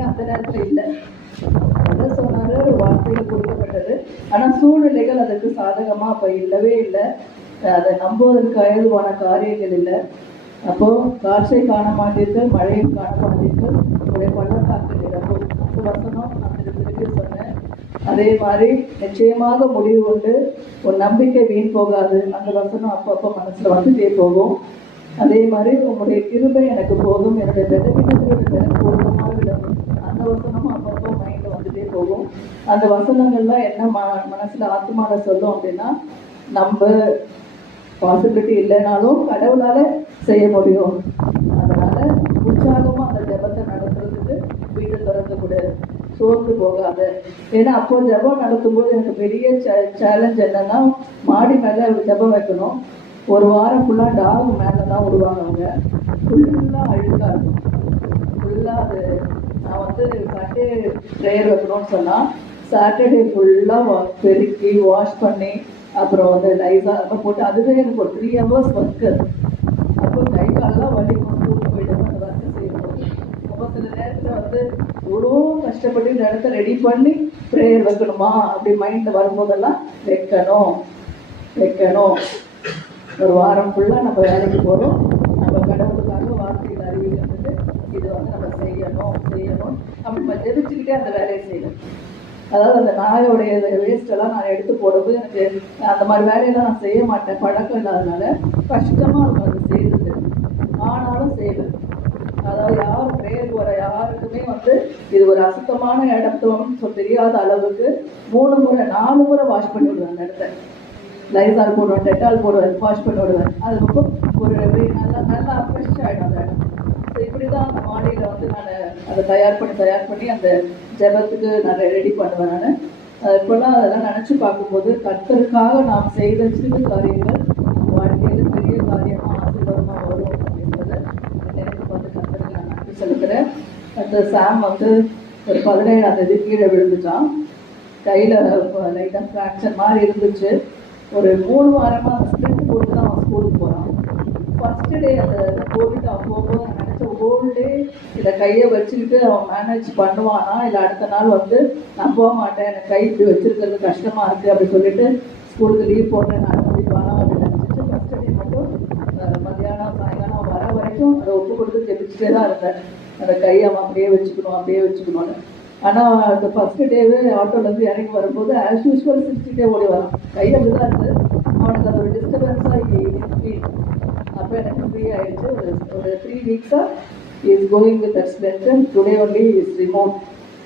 அந்த நேரத்தில் இல்லை. அதை சொன்னாரு, ஒரு வார்த்தையில் கொடுக்கப்பட்டது. ஆனால் சூழ்நிலைகள் அதுக்கு சாதகமாக அப்போ இல்லவே இல்லை. அதை நம்புவதற்கு ஏதுவான காரியங்கள் இல்லை. அப்போ காற்றை காண மாட்டீர்கள், மழையை காண மாட்டீர்கள், உடைய பள்ளத்தாக்கு நிரம்பும். அந்த வசனம் அந்த இடத்துக்கு சொன்னேன். அதே மாதிரி நிச்சயமாக முடிவு கொண்டு ஒரு நம்பிக்கை வீண் போகாது. அந்த வசனம் அப்பப்போ மனசுல வந்துட்டே போகும். அதே மாதிரி உங்களுடைய கிருபை எனக்கு போதும், என்னுடைய பெருமிதத்துக்கு எனக்கு போதுமாக விடும். அந்த வசனமும் அப்பப்போ மைண்ட் வந்துட்டே போகும். அந்த வசனங்கள்லாம் என்ன மனசுல ஆத்மால சொல்லும் அப்படின்னா, நம்ம பாசிபிலிட்டி இல்லைனாலும் கடவுளால செய்ய முடியும். அதனால உற்சாகமா அந்த ஜெபத்தை நடத்துறதுக்கு வீட்டை திறந்து கொடு, சோர்ந்து போகாத. ஏன்னா அப்போ ஜெபம் நடத்தும் போது எனக்கு பெரிய சேலஞ்ச் என்னன்னா, மாடி மேல ஜெபம் வைக்கணும். ஒரு வாரம் ஃபுல்லா டாக் மேல தான் விடுவாங்க. அவங்க ஃபுல்லா அழுக்கா இருக்கும். ஃபுல்லா அது நான் வந்து சண்டே ப்ரேயர் வைக்கணும்னு சொன்னா சாட்டர்டே ஃபுல்லா பெருக்கி வாஷ் பண்ணி அப்புறம் வந்து லைஸா போட்டு அதுவே எனக்கு ஒரு 3 hours ஒர்க்கு. அப்போ கை காலெல்லாம் வலிக்கும், ஸ்கூலுக்கு போயிட்டு அந்த ஒர்க்கு செய்யணும். அப்போ சில நேரத்தில் வந்து எவ்வளோ கஷ்டப்பட்டு இந்த இடத்த ரெடி பண்ணி ப்ரேயர் வைக்கணுமா அப்படி மைண்டில் வரும்போதெல்லாம் வைக்கணும். ஒரு வாரம் ஃபுல்லாக நம்ம வேலைக்கு போகிறோம், நம்ம கடவுளுக்காக வார்த்தையில் அறிவிக்கிறதுக்கு இது வந்து நம்ம செய்யணும் அப்படி நம்ம ஜெபிச்சுக்கிட்டே அந்த வேலையை செய்யணும். அதாவது அந்த நாயோடைய வேஸ்டெல்லாம் நான் எடுத்து போடும்போது எனக்கு அந்த மாதிரி வேலையெல்லாம் நான் செய்ய மாட்டேன், பழக்கம் இல்லாதனால கஷ்டமாக இருக்கும் அது செய்யறது. ஆனாலும் செய்வேன். அதாவது யார் ப்ரேயருக்கு வர யாருக்குமே வந்து இது ஒரு அசுத்தமான இடத்துவம்னு தெரியாத அளவுக்கு 3 முறை 4 முறை வாஷ் பண்ணி விடுவேன். அந்த இடத்த லைசால் போடுவேன், டெட்டால் போடுவேன், வாஷ் பண்ணி விடுவேன். அதுக்கப்புறம் ஒரு நல்லா ஃப்ரெஷ் ஆகிடும் அந்த இடம். ஸோ இப்படி தான் அந்த மாடியில் வந்து நான் அதை தயார் பண்ணி அந்த ஜெபத்துக்கு நான் ரெடி பண்ணுவேன். நான் இப்போல்லாம் அதெல்லாம் நினச்சி பார்க்கும்போது கர்த்தருக்காக நாம் செய்த சிறு காரியங்கள் வாழ்க்கையில் பெரிய காரியமாக ஆசீர்வாதமாக வரும் அப்படின்றத எனக்கு வந்து கர்த்தருக்கு நான் நன்றி செலுத்துகிறேன். அந்த சாம் வந்து ஒரு 17ஆம் தேதி கீழே விழுந்துட்டான். கையில் லைட்டாக ஃப்ராக்சர் மாதிரி இருந்துச்சு. ஒரு 3 வாரமாக அந்த ஸ்ப்ரிண்ட் போட்டு தான் அவன் ஸ்கூலுக்கு போகிறான். ஃபஸ்ட்டு டே அந்த போட்டுட்டு அவன் போகும்போது நான் நினச்ச ஹோல் டே இதை கையை வச்சுக்கிட்டு அவன் மேனேஜ் பண்ணுவானா, இல்லை அடுத்த நாள் வந்து நான் போக மாட்டேன், எனக்கு கை இப்படி வச்சுருக்கிறது கஷ்டமாக இருக்குது அப்படி சொல்லிட்டு ஸ்கூலுக்கு லீவ் போட்டேன், நான் அனுமதிப்பானா அப்படின்னு நினச்சிட்டு ஃபஸ்ட்டு டே மட்டும் மத்தியானம் சாயங்காலம் வர வரைக்கும் அதை ஒப்பு கொடுத்து ஜெபிச்சுட்டே தான் இருந்தேன். அந்த கையை அவன் அப்படியே வச்சுக்கணும்னு. ஆனால் அந்த ஃபஸ்ட்டு டேவே ஆட்டோலேருந்து இறங்கி வரும்போது ஆஸ் யூஸ்வல் சிரிச்சுட்டே ஓடி வரான். கை அப்படி தான் இருக்குது. அவனுக்கு அது ஒரு டிஸ்டர்பன்ஸாக ஃபீல். அப்போ எனக்கு ஃப்ரீ ஆகிடுச்சு. ஒரு 3 வீக்ஸாக is going with explanation. Today only is remote.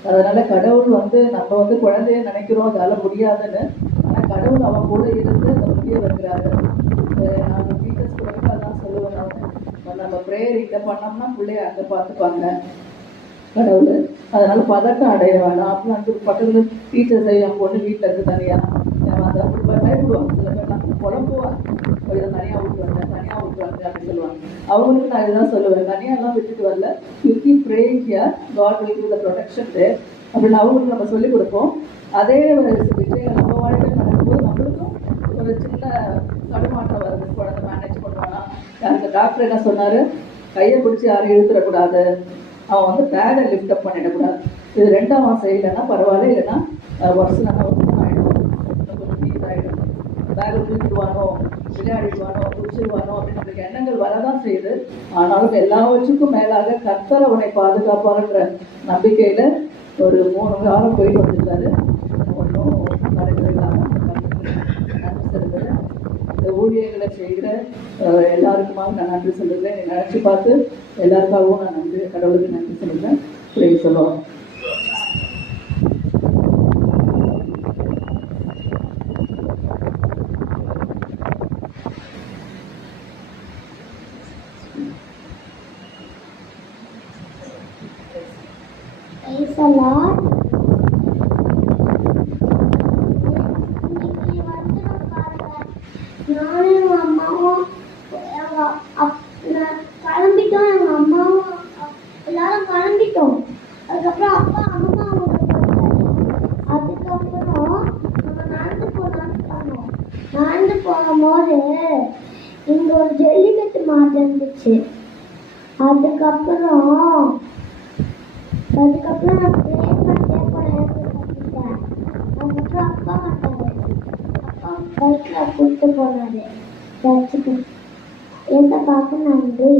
அதனால் கடவுள் வந்து நம்ம வந்து குழந்தைய நினைக்கிறோம் அதால் முடியாதுன்னு, ஆனால் கடவுள் அவன் கூட இருந்து அந்த முடிய வைக்கிறாரு. நான் டீச்சர்ஸ் கூட அதான் சொல்லுவேன். நம்ம ப்ரேயர் இங்கே பண்ணோம்னா பிள்ளைய அங்கே பார்த்துப்பாங்க கடவுள். அதனால பதட்டம் அடைய வேணாம். அப்புறம் அந்த பக்கத்தில் டீச்சர்ஸை என் பொண்ணு வீட்டில் இருக்கு தனியாக அதை பயப்படுவாங்க. சில பேர்லாம் குழம்புவாங்க, இதை தனியாக விட்டுவாங்க அப்படின்னு சொல்லுவாங்க. அவங்களுக்கு நான் இதுதான் சொல்லுவேன், தனியாகலாம் விட்டுட்டு வரல, you keep praying here, God will give the protection there அப்படின்னு அவங்களுக்கு நம்ம சொல்லிக் கொடுப்போம். அதே ஒரு விஷயம் நம்ம வாழ்க்கையில் நடக்கும்போது நம்மளுக்கும் ஒரு சின்ன தடுமாற்றம் வருது. குழந்தை மேனேஜ் பண்ணுவானா. அந்த டாக்டர் என்ன சொன்னார், கையை பிடிச்சி யாரையும் இழுத்துடக்கூடாது, அவன் வந்து பேடை லிஃப்ட் அப் பண்ணிடக்கூடாது. இது 2ஆம் அவன் செய்யலைன்னா பரவாயில்ல, இல்லைன்னா வருஷம் ஆகிடும், கொஞ்சம் ஃபீல் ஆகிடும். பேகை தூக்கிடுவானோ, விளையாடிடுவானோ, குடிச்சிடுவானோ அப்படின்னு நம்மளுக்கு எண்ணங்கள் வரதான் செய்யுது. ஆனாலும் எல்லாவற்றுக்கும் மேலாக கர்த்தர் அவனை பாதுகாப்பார்ன்ற நம்பிக்கையில் ஒரு 3 வாரம் போயிட்டு வந்துருக்காரு. ஒன்றும் நடக்கிறதுக்காக நன்றி செலுத்துகிறேன். இந்த ஊழியர்களை செய்கிற எல்லாருக்குமாக நான் நன்றி சொல்லுகிறேன். நீ நினச்சி பார்த்து எல்லாருக்காகவும் நான் கடவுளுக்கு நன்றி சொல்லுகிறேன். சொல்லுவாங்க. பேசலாம். இன்னைக்கு வந்து நானும் எங்க அம்மாவும் கிளம்பிட்டோம். எங்க அம்மாவும் எல்லாரும் கிளம்பிட்டோம். அதுக்கப்புறம் அப்பா அம்மா அதுக்கப்புறம் நம்ம நடந்து போனோம். நடந்து போகும்போது இங்க ஒரு ஜல்லிக்கட்டு மாடு இருந்துச்சு. அதுக்கப்புறம் நான் ப்ளே பண்ணிட்டே போனேன். அதுக்கப்புறம் அப்பா வந்தாரு. அப்பா பைக்ல கூப்பிட்டு போனாரு சர்ச்சுக்கு. என்ன பார்க்க நன்றி.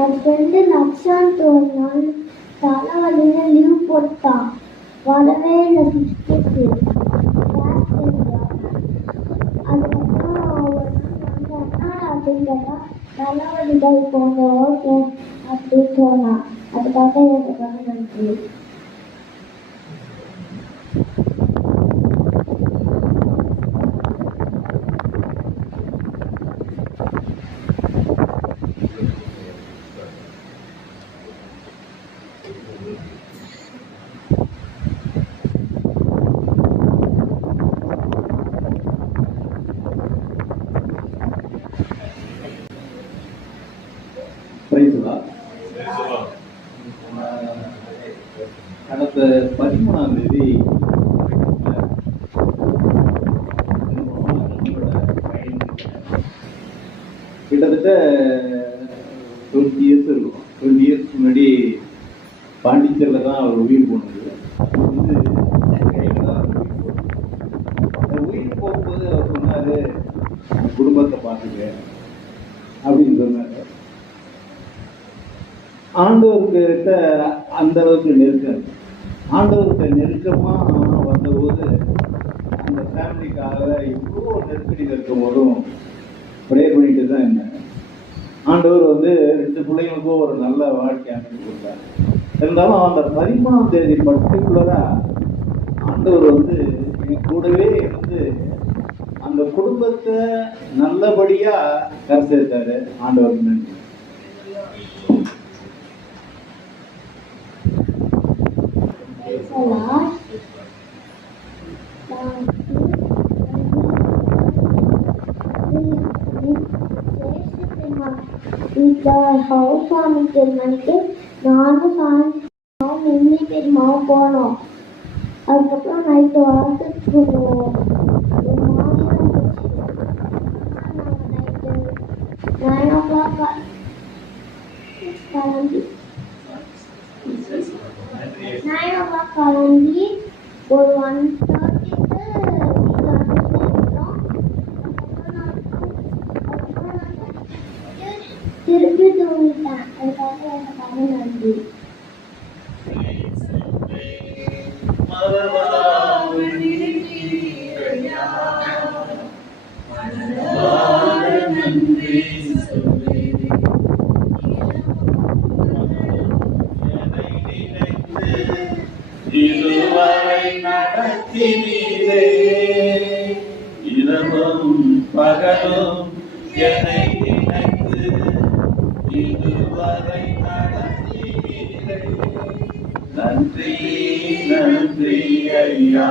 என் ஃப்ரெண்டு லக்ஷாந்த் ஒரு நாள் தலைவலின்னு லீவ் போட்டான். வரவே இல்லை சிஸ்டருக்கு. அதுக்கப்புறம் ஒரு நாள் வந்து என்ன அப்படின்னு கேட்டால் தலைவலிகள் போங்க ஓகே அப்படின்னு சொன்னான். அதுக்காக எனக்கு நன்றி. கடந்த 13ஆம் தேதி கிட்டத்தட்ட 20 இயர்ஸ் இருக்கும். 20 இயர்ஸ்க்கு முன்னாடி பாண்டிச்சேரியில் தான் அவர் உயிர் போனது. உயிர் போகும்போது அவர் சொன்னார், குடும்பத்தை பார்த்துக்க அப்படின்னு சொன்னார். ஆண்டவர்கிட்ட அந்த அளவுக்கு நெருக்கம், ஆண்டவர்கிட்ட நெருக்கமாக வந்தபோது அந்த ஃபேமிலிக்காக இவ்வளோ நெருக்கடியில் இருக்கும் போதும் ப்ரே பண்ணிட்டு தான் இருந்தேன். ஆண்டவர் வந்து 2 பிள்ளைங்களுக்கும் ஒரு நல்ல வாழ்க்கை அமைத்து கொடுத்தார். இருந்தாலும் அந்த 13ஆம் தேதி பர்டிகுலராக ஆண்டவர் வந்து என் கூடவே இருந்து அந்த குடும்பத்தை நல்லபடியாக கரை சேர்த்தாரு. ஆண்டவர் நன்றி. ஹவுஸ் வார்மிங் செரிமனிக்கு நானும் சாயங்காலம் மின்னி பெரியமாவும் போனோம். அதுக்கப்புறம் நைட்டு வரத்துக்கு ஒரு மாதிரி இருந்துச்சு. நாங்கள் நைட்டு 9 o'clock கிளம்பி 9 o'clock கிளம்பி ஒரு 1:30க்கு வீட்டில் வந்துட்டோம். திருப்பி தூங்கிட்டேன். அதுக்காக எனக்கு நன்றி. இதுவரை நடத்தினீரே, இரவும் பகலும் என்னை நினைத்து இதுவரை நடத்தினீரே. நன்றி நன்றி ஐயா,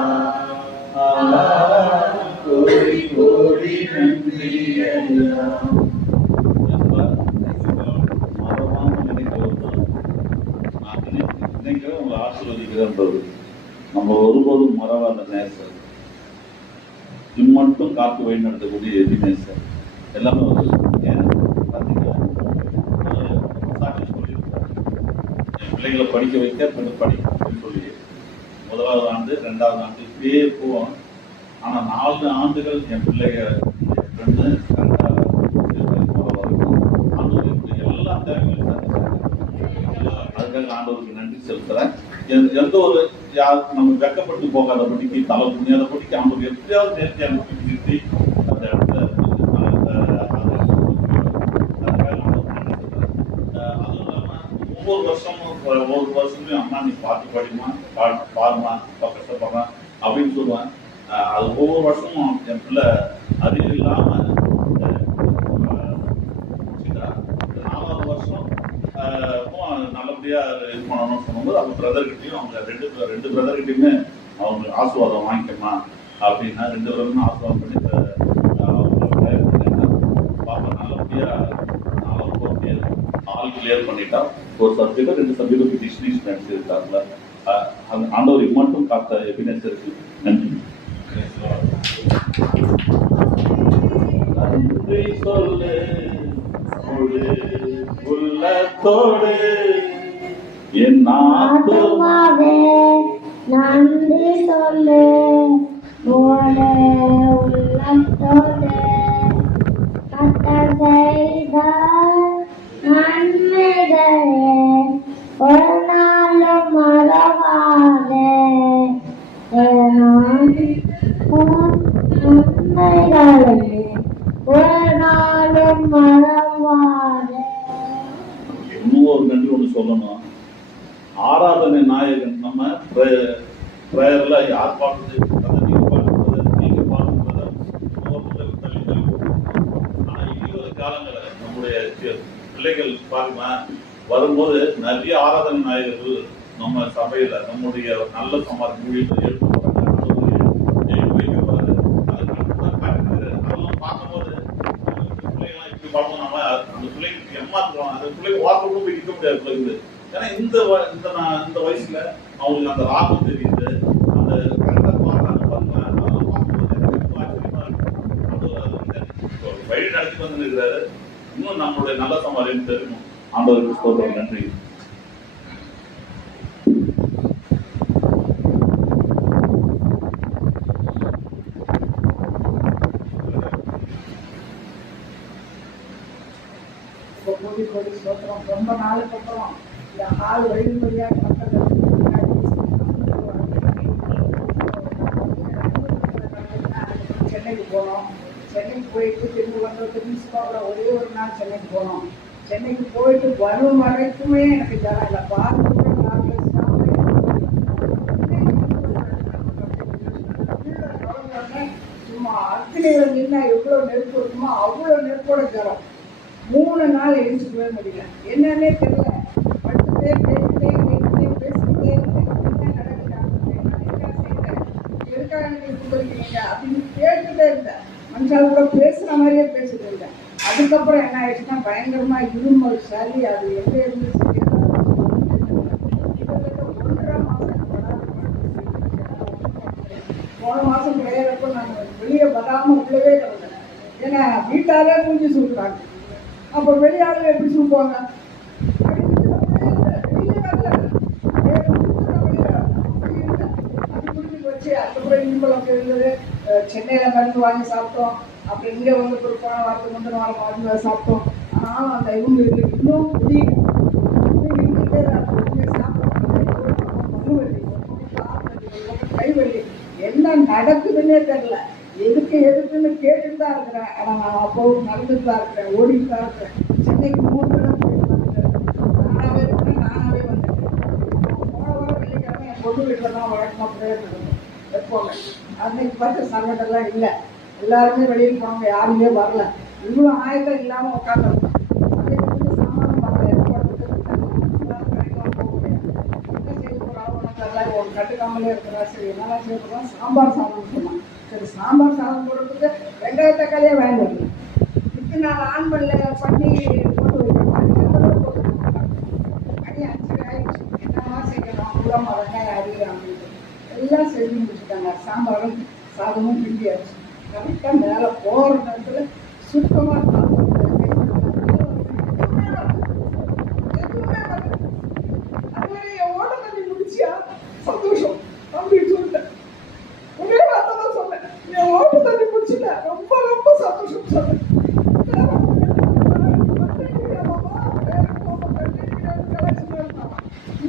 கோடி கோடி நன்றி ஐயா. உங்களை ஆசீர்வதிக்கிறேன்றது நம்ம ஒருபோதும் மறவாத நேசர். இம்மட்டும் காத்து வழி நடத்தக்கூடிய எதிர்நேசர் எல்லாமே பார்த்தீங்கன்னா சாட்சி சொல்லியிருக்காரு. என் பிள்ளைகளை படிக்க வைக்க படிக்கணும்னு சொல்லி 1வது ஆண்டு 2வது ஆண்டு இப்படியே போவோம். ஆனால் 4 ஆண்டுகள் என் பிள்ளைங்க ஃப்ரெண்டு கரெக்டாக எல்லா தேவைகளையும் அதுக்காக ஆண்டவருக்கு நன்றி செலுத்துறேன். எந்த ஒரு நம்ம வெக்கப்பட்டு போகாதபடிக்கு தலை புண்ணியாதபடிக்கு ஆண்டவர் எப்படியாவது நேர்த்தி அனுப்பி நிறுத்தி அந்த இடத்துல அதுவும் இல்லாமல் ஒவ்வொரு வருஷமும் அம்மா நீ பாட்டு பாடுமா பக்கத்தை பாடுறான் அப்படின்னு சொல்லுவேன். அது ஒவ்வொரு வருஷமும் என் பிள்ளை அறிவு இல்லாமல் நாலாவது வருஷம் நல்லபடியாக இது பண்ணணும்னு சொல்லும்போது அவங்க பிரதர்கிட்டையும் அவங்க ரெண்டு பிரதர்கிட்டையுமே அவங்க ஆசீர்வாதம் வாங்கிக்கலாம் அப்படின்னா 2 பேருமே ஆசீர்வாதம் பண்ணி அவங்க பாப்பா நல்லபடியாக 4 ஆல் கிளியர் பண்ணிட்டா ஒரு சப்ஜெக்ட் 2 சப்ஜெக்ட் டிஸ்டிங்ஷன் அடிச்சிருக்காங்க. அந்த ஆண்டவர் மட்டும் காத்த எவிடன்ஸ் இருக்கு. நன்றி. நன்றி சொல்லு உள்ளத்தோடு என் ஆத்துமாவே நன்றி சொல்லு உள்ளத்தோடு கர்த்தர் செய்த நன்மைகளே ஒரு நாளும் மறவாதே. நன்மைகளே ஒரு நாளும் மறவாதே. இன்னும் ஒரு நன்றி ஒன்று சொல்லணும். ஆராதனை நாயகன் நம்ம ப்ரேயர்ல யார் பாடுறது, நீங்க பாடுறது, நீங்க பாடுறது தள்ளி தள்ளி போடுறோம். ஆனா இனி ஒரு காலங்களில் நம்முடைய பிள்ளைகள் பாருங்க வரும்போது நிறைய ஆராதனை நாயகர்கள் நம்ம சபையில நம்முடைய நல்ல சமாதி ஊழியர்கள் எடுத்து போறாங்க. அதெல்லாம் பார்க்கும்போது பிள்ளைகள்லாம் இப்படி பார்ப்போம். நம்ம அந்த பிள்ளைங்களுக்கு ஏமாத்துறோம். அந்த பிள்ளைங்க வார்த்தை போய் நிற்க முடியாது பிள்ளைங்க. ஏன்னா இந்த வயசுல அவங்களுக்கு அந்த ராகம் தெரியுது, அந்த கரெக்டாக பாடுறாங்க பாருங்க. அதெல்லாம் பார்க்கும்போது எனக்கு ஆச்சரியமா இருக்கு. அது வழி நடத்தி வந்து இருக்கிறாரு. இன்னும் நம்மளுடைய நல்ல சமாளின்னு தெரியும். ஆண்டவருக்கு ஸ்தோத்திரம். நன்றி. ரொம்ப நாளுக்கு அப்புறம் இந்த ஹால் வழிமுறையாக மக்கள் சென்னைக்கு போனோம். சென்னைக்கு போயிட்டு திரும்பி திரும்பி ஒரே ஒரு நாள் சென்னைக்கு போனோம். சென்னைக்கு போயிட்டு வரும் வரைக்குமே எனக்கு ஜனம் இல்லை. சும்மா அக்னியில நின்னா எவ்வளவு நெருப்பு இருக்குமோ அவ்வளோ நெருப்போட ஜனம். 3 நாள் எழுச்சிக்கவே முடியல. என்னன்னே தெரியல. படுத்துட்டே பேசிட்டே பேசிக்கிட்டே இருந்தேன். என்ன நடக்குது, எதுக்காக நீங்க கொடுக்குறீங்க அப்படின்னு கேட்டுட்டே இருந்தேன். மனுஷால கூட பேசுற மாதிரியே பேசிட்டு இருந்தேன். அதுக்கப்புறம் என்ன ஆயிடுச்சுன்னா பயங்கரமா இருமல், சளி, அது எங்க இருந்துச்சு. 1.5 மாசம் போன மாசம் கிடையாதப்போ நான் வெளியே வராம உள்ளவே கிடந்தேன். ஏன்னா வீட்டாலே மூஞ்சி சொல்றாங்க. அப்போ வெளியாளர் எப்படி சொல்லுவாங்க? வச்சு அதுக்கப்புறம் இன்பலம் இருந்தது. சென்னையில மருந்து வாங்கி சாப்பிட்டோம். அப்புறம் இங்கே வந்து ஒரு போன வாரத்துக்கு முந்தின வாரம் வாங்கி சாப்பிட்டோம். ஆனாலும் அந்த இவங்களுக்கு இன்னும் முடியும் கைவலி என்ன நடக்குதுன்னே தெரியல. எதுக்குன்னு கேட்டுட்டு தான் இருக்கிறேன். ஆனால் நான் அப்போ நடந்துட்டு தான் இருக்கிறேன், ஓடிட்டு தான் இருக்கிறேன். சென்னைக்கு 3 தடவை போயிட்டு வந்துட்டேன். நானாவே வந்துட்டேன். போன வாரம் வெள்ளிக்கிழமை என் பொண்ணு வீட்டில் தான் வழக்கமாக பிரேயர் நடக்கும் எப்போவுமே. அன்னைக்கு பார்த்து சங்கடெல்லாம் இல்லை. எல்லாருமே வெளியில் போனவங்க யாருமே வரல. இவ்வளோ ஆயத்தம் இல்லாமல் உட்காந்துருக்கோம். அன்னைக்கு வந்து சாமான் பார்க்கல. ஒரு கட்டுக்காமலே இருக்கிறா. சரி என்னெல்லாம் செய்யப்படுறோம், சாம்பார் சாதம் சொன்னான். சரி சாம்பார் சாதம் போடுறதுக்கு வெங்காய தக்காளியே வேண்டாம். இப்போ நான் ஆன் பண்ணி போட்டு வைக்கிறேன். மணி 5 ஆயிடுச்சு. என்னமா செய்யணும், புறமா வெங்காயம் அடிக்கிறேன் அப்படின்ட்டு எல்லாம் செஞ்சு முடிச்சுட்டாங்க. சாம்பாரும் சாதமும் பிண்டியாச்சு. கரெக்டாக மேலே போகிற நேரத்தில் சுத்தமாக சந்தோஷம் அப்படின்னு சொல்லிட்டேன். ஒரே வார்த்தை தான் சொன்னேன், என் ஓட்டு தண்ணி முடிச்சுட்டேன். ரொம்ப ரொம்ப சந்தோஷம் சொன்னேன்.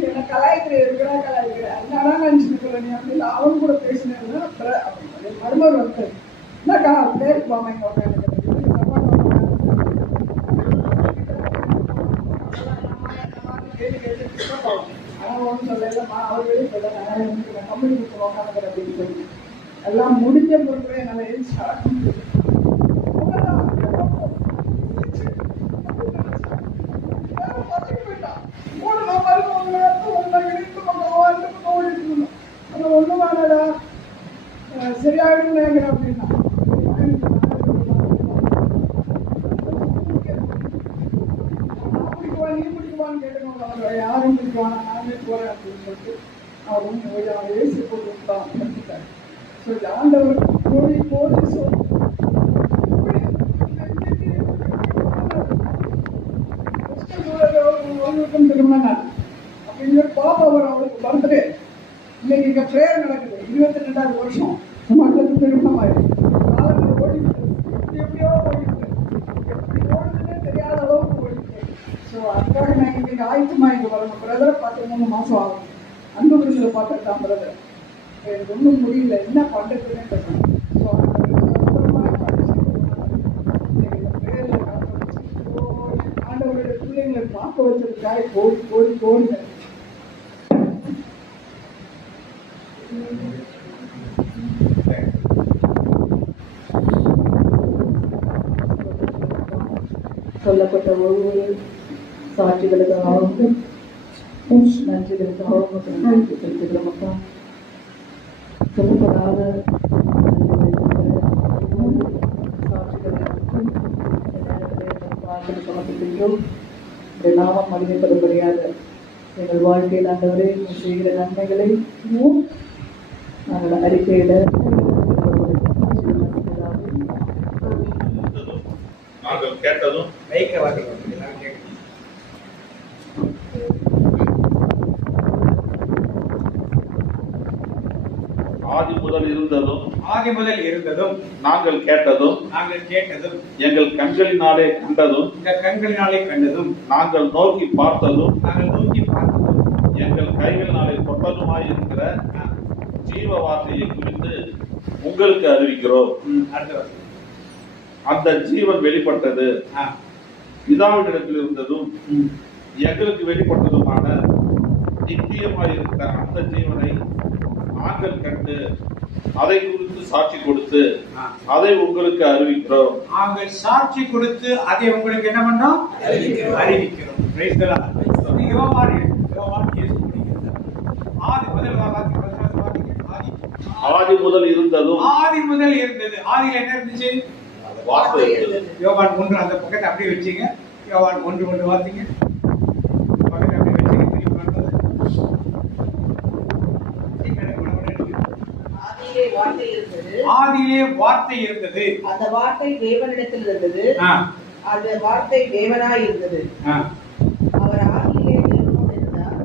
என்ன கலாய்க்கிற இருக்கிறா கலாய்க்கிறேன் என்னடா நினச்சிருக்கிறேன் நீ அப்படின்னு அவன் கூட பேசினேன்னா மருமகள் வந்து என்னக்கா அப்படியே இருப்பாங்க எங்கள் உட்காந்து கேட்டு கேட்டு ஆனால் ஒன்றும் சொல்லலம்மா அவர் வெளியே சொல்ல நான் கம்பெனி கொடுத்து உட்காந்துக்கிறேன் அப்படின்னு சொல்லி எல்லாம் முடிஞ்ச பிறகு என்னால் எழுந்து ஸ்டார்ட் சரியாயிடும் நினைக்கிறேன் அப்படின்னா நீ பிடிக்குவான்னு கேட்டுக்கோங்க. யாரும் பிடிக்குவானா நானே போறேன் அப்படின்னு சொல்லிட்டு அவரும் ஏசி போட்டு தான் கற்றுட்டார். ஸோ ஆண்டவர் கோடி கோடி திருமண நாள் அப்படின்னு பாப்பா அவர் அவளுக்கு பர்த்டே. இன்னைக்கு இங்கே ப்ரேயர் நடக்குது. 22வது வருஷம் மக்களுக்கு திருமணம் ஆயிடுச்சு. காலங்கள் ஓடிட்டு எப்படியோ ஓடிட்டு எப்படி ஓடுதுன்னே தெரியாத அளவுக்கு ஓடிட்டு. ஸோ அதுக்காக நான் இன்னைக்கு ஆயத்தமா இங்கே வரணும். பிரதரை பார்த்து 3 மாதம் ஆகும். அன்பு விருந்தில் பார்த்துட்டான் பிரதர். எனக்கு ஒன்றும் முடியல, என்ன பண்ணுறதுன்னே தெரியல. ஸோ ஆண்டவருடைய பிள்ளைங்களை பார்க்க வச்சிருக்காய் கோடி கோடி கோடி. சொல்லப்பட்ட ஒவ்வொரு சாட்சிகளுக்காகவும் நன்றிகளுக்காகவும் நன்றி செலுத்துகிறோம் அப்பா. சொல்லப்படாத சாட்சிகளை சமர்ப்பிக்கின்றோம். நாமம் மகிமைப்படும்படியாக எங்கள் வாழ்க்கையில் ஆண்டவரே செய்கிற நன்மைகளை நாங்கள் அறிக்கையிட நாங்கள் கேட்டதும் ஆதி முதல் இருந்ததும் நாங்கள் கேட்டதும் எங்கள் கண்களினாலே கண்டதும் நாங்கள் நோக்கி பார்த்ததும் எங்கள் கைகளினாலே தொட்டதுமாய் இருக்கிற ஜீவ வார்த்தையை குறித்து உங்களுக்கு அறிவிக்கிறோம். அந்த ஜீவன் வெளிப்பட்டது, பிதாவினிடத்தில் இருந்ததும் எங்களுக்கு வெளிப்பட்டதுமான நித்தியமாய் இருக்கிற அந்த ஜீவனை நாங்கள் கண்டு அதை குறித்து சாட்சி கொடுத்து அதை உங்களுக்கு அறிவிக்கிறோம். சாட்சி கொடுத்து அதை உங்களுக்கு என்ன பண்றோம்? அறிவிக்கிறோம். ஆதி முதல் இருந்தது. ஆதியில என்ன இருந்துச்சு? வார்த்தை இருந்தது. யோவான் 3 அந்த பக்கத்தை அப்படியே வச்சீங்க. யோவான் 1 வாசிங்க. பக்கத்தை அப்படியே வச்சீங்க. திருப்பி வந்தது. ஆதியிலே வார்த்தை இருந்தது. அந்த வார்த்தை தேவனிடத்தில் இருந்தது. அந்த வார்த்தை தேவனாய் இருந்தது. அவர் ஆதியிலே தேவனோடு இருந்தார்.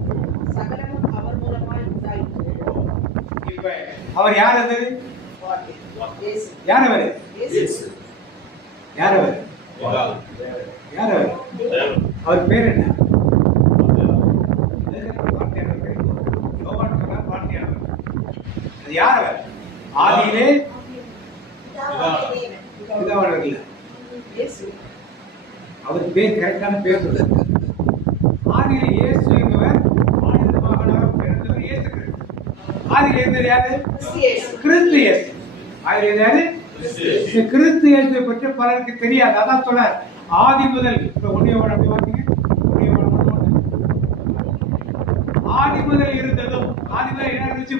சகலமும் அவர் மூலமாய் உண்டாயிற்று. இப்ப அவர் யார்? அது யார்? அவர் யார்? அவர் பேர் என்ன? யார் அவர்? ஆதியிலே அவர் பேர் கரெக்டான பேர் சொல்லுங்க. ஆதியிலே இயேசு என்பவர் பிறந்தவர் இயேசு கிறிஸ்து. ஆதியிலே இருந்தது யாரு? கிறிஸ்து இயேசு. ஆதியிலே யாரு? கிறிஸ்து இயேசுவை பற்றி பலருக்கு தெரியாது. அதான் சொன்னார் ஆதி முதல். இப்ப ஒன்றியவன் அப்படி பார்த்தீங்க. ஆதி முதல் இருந்ததும். ஆதி முதல் என்ன இருந்துச்சு?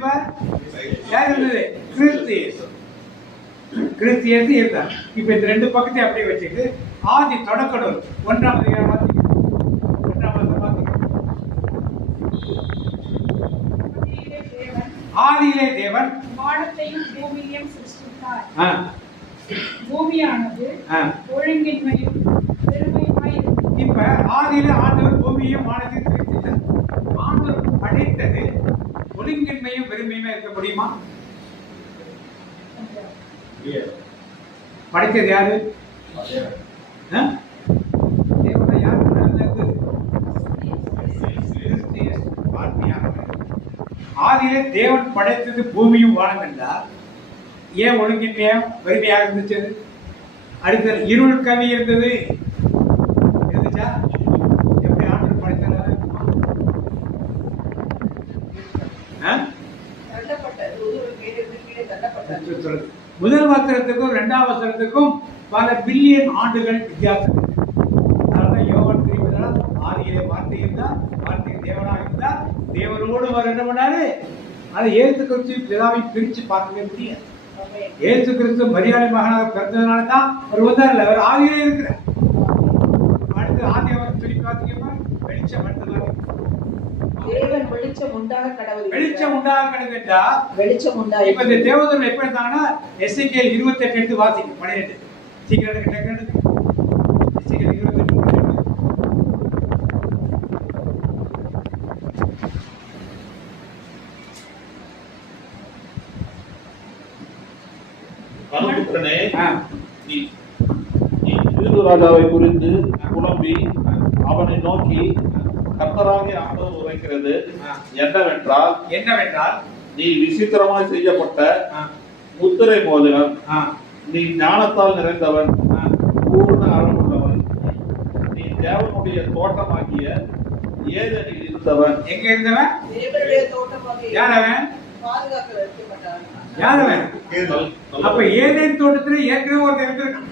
யார் இருந்தது? கிறிஸ்து இயேசு. கிறிஸ்து இயேசு இருந்தார். இப்ப இந்த 2 பக்கத்தை அப்படியே வச்சுட்டு ஆதி தொடக்க நூல் 1ஆம் அதிகாரம் பார்த்தீங்க. 1ஆம் அதிகாரம் பார்த்தீங்க. ஆதியிலே தேவன் வானத்தையும் பூமியையும் சிருஷ்டித்தார். பூமியானது ஒழுங்கின்மையும் பெருமையுமாய் இருந்தது. இப்ப ஆதியிலே ஆண்டவர் பூமியையும் வானத்தையும் சிருஷ்டித்தார். ஆண்டவர் படைத்தது ஒழுங்கின்மையும் பெருமையுமா இருக்க முடியுமா? படைத்தது யாரு? தேவனை யார்? ஆதியிலே தேவன் படைத்தது பூமியும் வானம் என்றால் ஏன் ஒழுங்கின்மையா பெருமையாக இருந்துச்சு? அடுத்தது இருள் கவி இருந்தது. இருந்துச்சா? எப்படி ஆண்டவர் படைத்தார்? பாதாளத்திலே தள்ளப்பட்டார். முதல் வசனத்துக்கும் 2ஆம் வசனத்துக்கும் பல பில்லியன் ஆண்டுகள் வித்தியாசம் இருக்கு. அதனாலதான் யோவான் தெரிவித்தால் ஆதியிலே வார்த்தை இருந்தால், வார்த்தை தேவனாக இருந்தால், தேவனோடு அவர் என்ன பண்ணாரு? அதை இயேசு கிறிஸ்து பிதாவை பிரிச்சு பார்க்கவே முடியாது. இயேசு கிறிஸ்து மரியாதை மகனாக பிறந்ததுனால தான் அவர் வந்தார்ல, அவர் ஆதியிலே இருக்கிறார். அடுத்து ஆதி அவர் சொல்லி பார்த்தீங்கன்னா வெளிச்சம் மட்டும்தான். தேவன் வெளிச்சம் உண்டாக கடவுள் வெளிச்சம் உண்டாக கடவுளா வெளிச்சம் உண்டாக. இப்ப இந்த தேவதூதர்கள் எப்படி இருந்தாங்கன்னா எசேக்கியேல் 28 எடுத்து வாசிங்க. 12 சீக்கிரம் டக்குனு எசேக்கியேல் 28 கருப்புக்கனே, நீ ராஜாவை குறித்து புலம்பி அவனை நோக்கி கர்த்தராகிய ஆண்டவர் உரைக்கிறது என்னவென்றால் நீ விசித்திரமாய் செய்யப்பட்ட முத்திரை மோதிரம், நீ ஞானத்தால் நிறைந்தவன், பூர்ண அழகுள்ளவன், நீ தேவனுடைய தோட்டமாகிய ஏதேனில் இருந்தவன். எங்க இருந்தவன்? தேவனுடைய தோட்டமாகிய யார் அவன்? பாதுகாக்க வைக்கப்பட்டான். யார் அவன்? அப்ப ஏதேன் தோட்டத்துல ஏற்கனவே ஒருத்தர் இருந்திருக்கான்.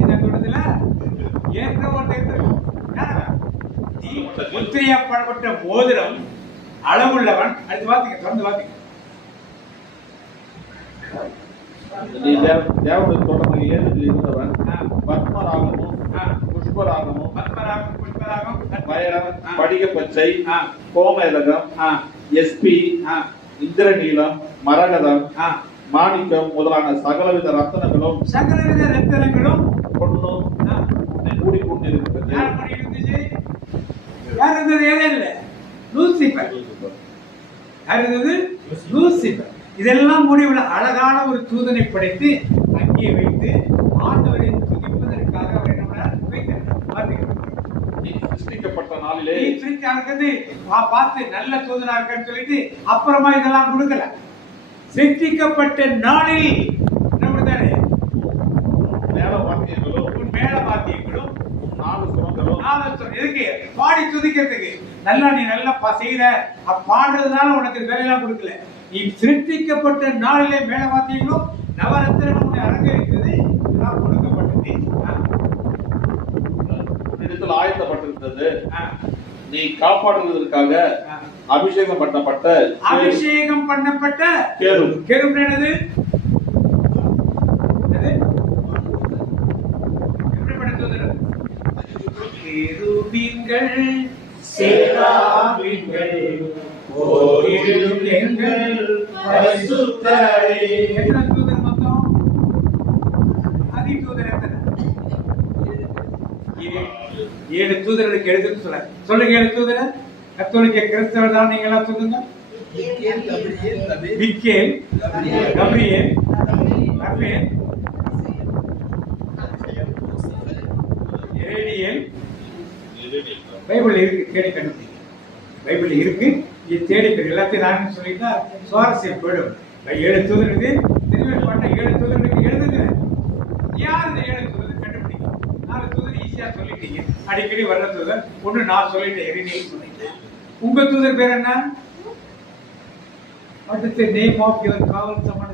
ஏதேன் தோட்டத்துல ஏற்கனவே ஒருத்தர் இருந்திருக்கான். யார் அவன்? நீ முத்திரையாக்கப்பட்ட மோதிரம், அளவுள்ளவன். அடுத்து வாசிங்க, தொடர்ந்து வாசிங்க. நீ தேவனுடைய தோட்டமாகிய ஏதேனில் இருந்தவன், பத்மராகமும் புஷ்பராகமும் வைரம், படிக பச்சை, கோமேதகம், எஸ்பி, இந்திரநீலம், மரகதம், மாணிக்கம் முதலான சகலவித ரத்தனங்களும் பொன்னும் கூடிக்கொண்டிருக்கிறது. யார் இருந்தது? ஏதேன்ல லூசிபர். யார் இருந்தது? லூசிபர். இதெல்லாம் முடிவுள்ள அழகான ஒரு தூதனை படைத்து அங்கே வைத்து ஆண்டவரை துதிப்பதற்காக அவர் என்ன வைத்தார்? சிருஷ்டிக்கப்பட்ட நாளிலே பார்த்து நல்ல தூதனா இருக்கன்னு சொல்லிட்டு அப்புறமா இதெல்லாம் கொடுக்கல. சிருஷ்டிக்கப்பட்ட நாளில் என்ன கொடுத்தாரு? மேல வாத்தியங்களும் 4 சுரங்களும் இருக்கு பாடி துதிக்கிறதுக்கு. நல்லா நீ நல்லா செய்யற பாடுறதுனால உனக்கு வேலையெல்லாம் கொடுக்கல. நீ சிருஷ்டிக்கப்பட்ட நாளிலே மேல வாத்தியங்களும் நவரத்தினம் அரங்கேற்றது கொடுக்கப்பட்டது. இடத்தில் ஆயத்தப்பட்டிருந்தது. நீ காப்பாற்றுவதற்காக அபிஷேகம் பண்ணப்பட்ட கேருப் என்னது? கேருபீன்கள் சேராபீன்கள் ஓரிடும் எங்கள் பரிசுத்தரே. எத்தனை தூதர் மொத்தம்? அதிதூதர் எத்தனை? 7 தூதர்களுக்கு எழுதுன்னு சொல்லுங்க. 7 தூதர் கத்தோலிக்க கிறிஸ்தவர் தான். நீங்க எல்லாம் சொல்லுங்க. மிக்கேல், கப்ரியேல், ரஃபேல், எரேடியேல். பைபிள் இருக்கு, தேடி கண்டுபிடிங்க. பைபிள் இருக்கு, இது தேடி எல்லாத்தையும் நான் சொல்லிட்டா சுவாரஸ்யம் போயிடும். 7 தூதருக்கு திருவள்ளுவர் 7 தூதர்களுக்கு எழுதுங்க. யார் இந்த 7 தூதர் கண்டுபிடிங்க. 4 தூதர் ஈஸியா சொல்லிட்டீங்க. அடிக்கடி வர்ற தூதர் ஒண்ணு நான் சொல்லிட்டேன், எரிநீல் சொல்லிட்டேன். உங்க தூதர் பேர் என்ன? What is the name of your காவல் சமண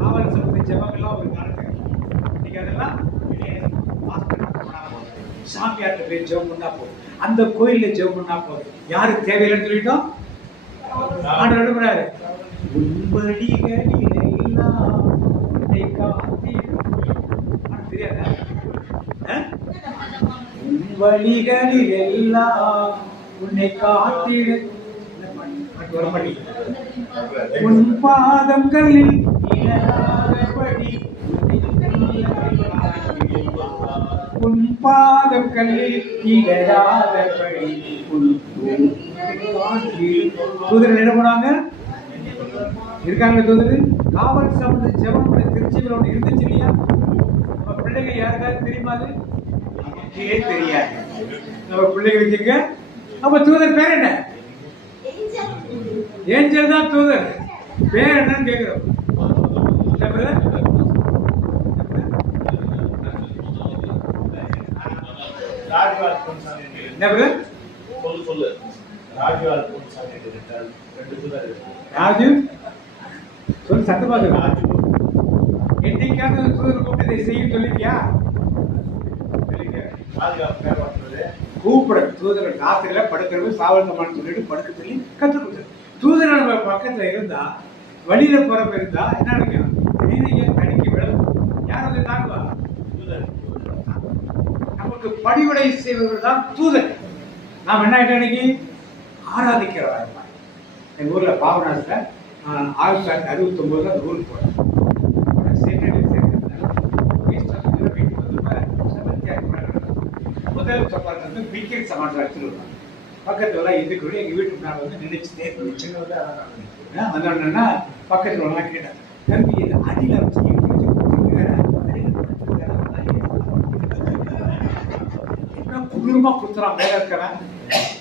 காவல் சமண ஜெபங்கள்லாம் ஒரு காலத்துல நீங்க அதெல்லாம் சாமியார்ட்ட போய் ஜெபம் பண்ணா போதும், அந்த கோயில்ல ஜெபம் பண்ணா போதும். யாருக்கு தேவையில்லைன்னு சொல்லிட்டோம்? ஆண்டவர் எழுதுறாரு, உன்படிகளில் எல்லாம் உன்னை காத்திடும். தெரியாதா? உன் வழிகளில் எல்லாம் உன்னை காத்திடு. உன் பாதங்களில் இடராதபடி உன் பாதங்களில் இடராதபடி தூதர்கள் என்ன பண்ணாங்க? இருக்காங்க தூதர். காவல் சம்பந்த ஜெபம் திருச்சியில் ஒன்று இருந்துச்சு இல்லையா? நம்ம பிள்ளைங்க யாருக்காவது தெரியுமா? அது நமக்கே தெரியாது. நம்ம பிள்ளைகளுக்கு அப்ப தூதர் பேர் என்ன? ஏஞ்சல் தான் தூதர். பேர் என்னன்னு கேட்கிறோம். சொல்லு. ராஜு கொஞ்சம் சத்தமா சொல்லுங்க. என்னைக்காவது தூதர் கூப்பிட்டு இதை செய்ய சொல்லிருக்கியா? கூப்பிட தூதர் ராத்திரியில படுக்கிறது சாவல் சொல்லிட்டு படுக்க சொல்லி கற்றுக் கொடுத்து தூதர் நம்ம பக்கத்துல இருந்தா வழியில போறப்ப இருந்தா என்ன நினைக்கும்? நீதியை தடுக்கி விழும். யார் வந்து தாக்குவா? நமக்கு பணிவிடை செய்வர்கள் தான் தூதர். நாம் என்ன ஆயிட்டோம் இன்னைக்கு? ஆராதிக்கிறவா. எங்க ஊர்ல பாவநாசத்துல 1969 அந்த ஊருக்கு போனேன். முதல் சப்பாத்து வந்து வீக்கெண்ட் சமாளிச்சு எடுத்துருவாங்க. பக்கத்துல எல்லாம் இதுக்குள்ள எங்க வீட்டு முன்னாடி வந்து நினைச்சுட்டே வந்தோன்னா பக்கத்துல எல்லாம் கேட்டேன், தம்பி இது அடியில வச்சு குளிரமா குத்துறான் மேல இருக்கிறவன்,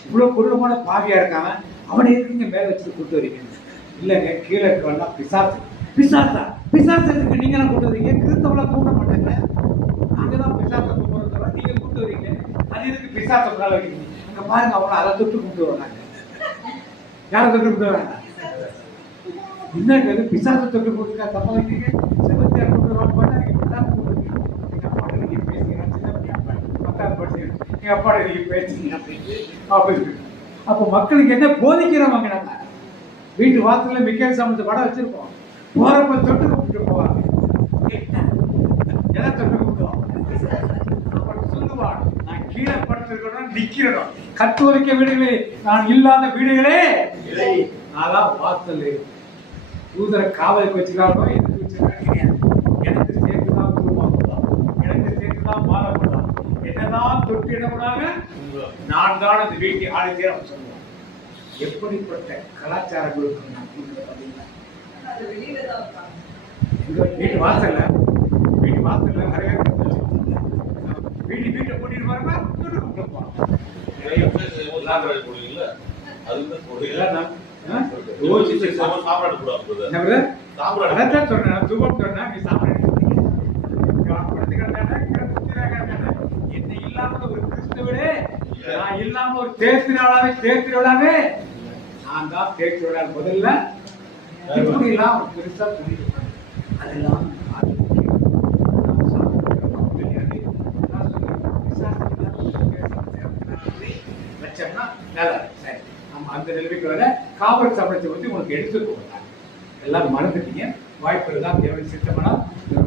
இவ்வளவு குளிரமான பாவியா இருக்காங்க, அவனை இருக்குங்க மேல வச்சுட்டு கூட்டு வரீங்க. இல்லைங்க கீழே இருக்கவன்னா பிசாசு. பிசாசா? பிசாசு இருக்கு நீங்க எல்லாம் கூட்டு வரீங்க? கிறிஸ்தவளை கூட்ட மாட்டாங்க. நாங்கதான் பிசாசை கூப்பிடுறோம், நீங்க கூட்டு வரீங்க. அது எதுக்கு பிசாசை மேல வைக்கிறீங்க? அங்க பாருங்க, அவனை அதை தொட்டு கூப்பிட்டு வராங்க. யாரை தொட்டு கூப்பிட்டு வராங்க? என்ன பிசாசை தொட்டு கூப்பிட்டு தப்பா வைக்கிறீங்க? செபத்தியார் கூப்பிட்டு வராங்க. நீங்க பிசாசை கூப்பிட்டு எங்க அப்பாட நீங்க பேசுறீங்க, பத்தாவது படிச்சு எங்க அப்பாட நீங்க பேசுறீங்க அப்படின்னு. அப்போ மக்களுக்கு என்ன போதிக்கிறவங்க? நம்ம வீட்டு வாசல்ல மிக்கேல் சமைச்ச வடை வச்சிருக்கோம், போறப்ப தொட்டு கூப்பிட்டு போவாங்க. எதை தொட்டு கூப்பிடுவோம்? அப்புறம் சொல்லுவான், நான் கீழே படுத்திருக்கணும் நிக்கிறோம், கத்தோலிக்க வீடுகளே நான் இல்லாத வீடுகளே அதான் வாசல். தூதரை காவலுக்கு வச்சுக்காரோ எதுக்கு வச்சிருக்காங்க? எனக்கு சேர்த்துதான் குருவாக்கலாம், எனக்கு சேர்த்துதான் மாறப்படலாம், என்னதான் தொட்டு இடப்படாங்க நான் தான் அந்த வீட்டை ஆளுநர் அவன் சொல்லுவான். எப்படிப்பட்ட கலாச்சாரங்களுக்கு வீட்டு வாசல்ல நிறைய வீட்டை கூட்டிட்டு போறப்ப என்ன இல்லாம ஒரு கிறிஸ்துவனே, நான் இல்லாம ஒரு தேர்த்தினாவே நான் தான் தேர்ச்சி விட முதல்ல இப்படி எல்லாம் பெருசா புரியும். அதெல்லாம் வச்சோம்னா நல்லா சரி. நம்ம அந்த நிலைமைக்கு வர காவல் சம்பளத்தை வந்து உனக்கு எடுத்துட்டு போகிறாங்க. எல்லாம் மறந்துட்டீங்க. வாய்ப்புகள் தான் தேவை சித்தமானா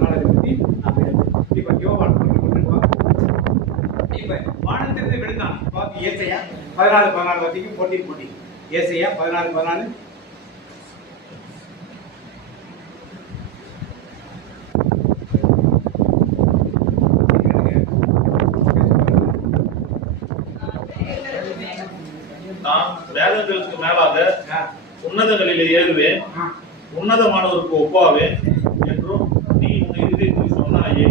அதை பற்றி நாம் இப்ப யோவான் இப்ப வானத்திலிருந்து விழுந்தான். ஏசையா 14 வரைக்கும் போட்டி ஏசையா 14 நான் வேதங்களுக்கு மேலாக உன்னதங்களிலே ஏறுவேன், உன்னதமானவருக்கு ஒப்பாவேன் என்றும் நீ உன் இதயத்தில் சொன்னாயே.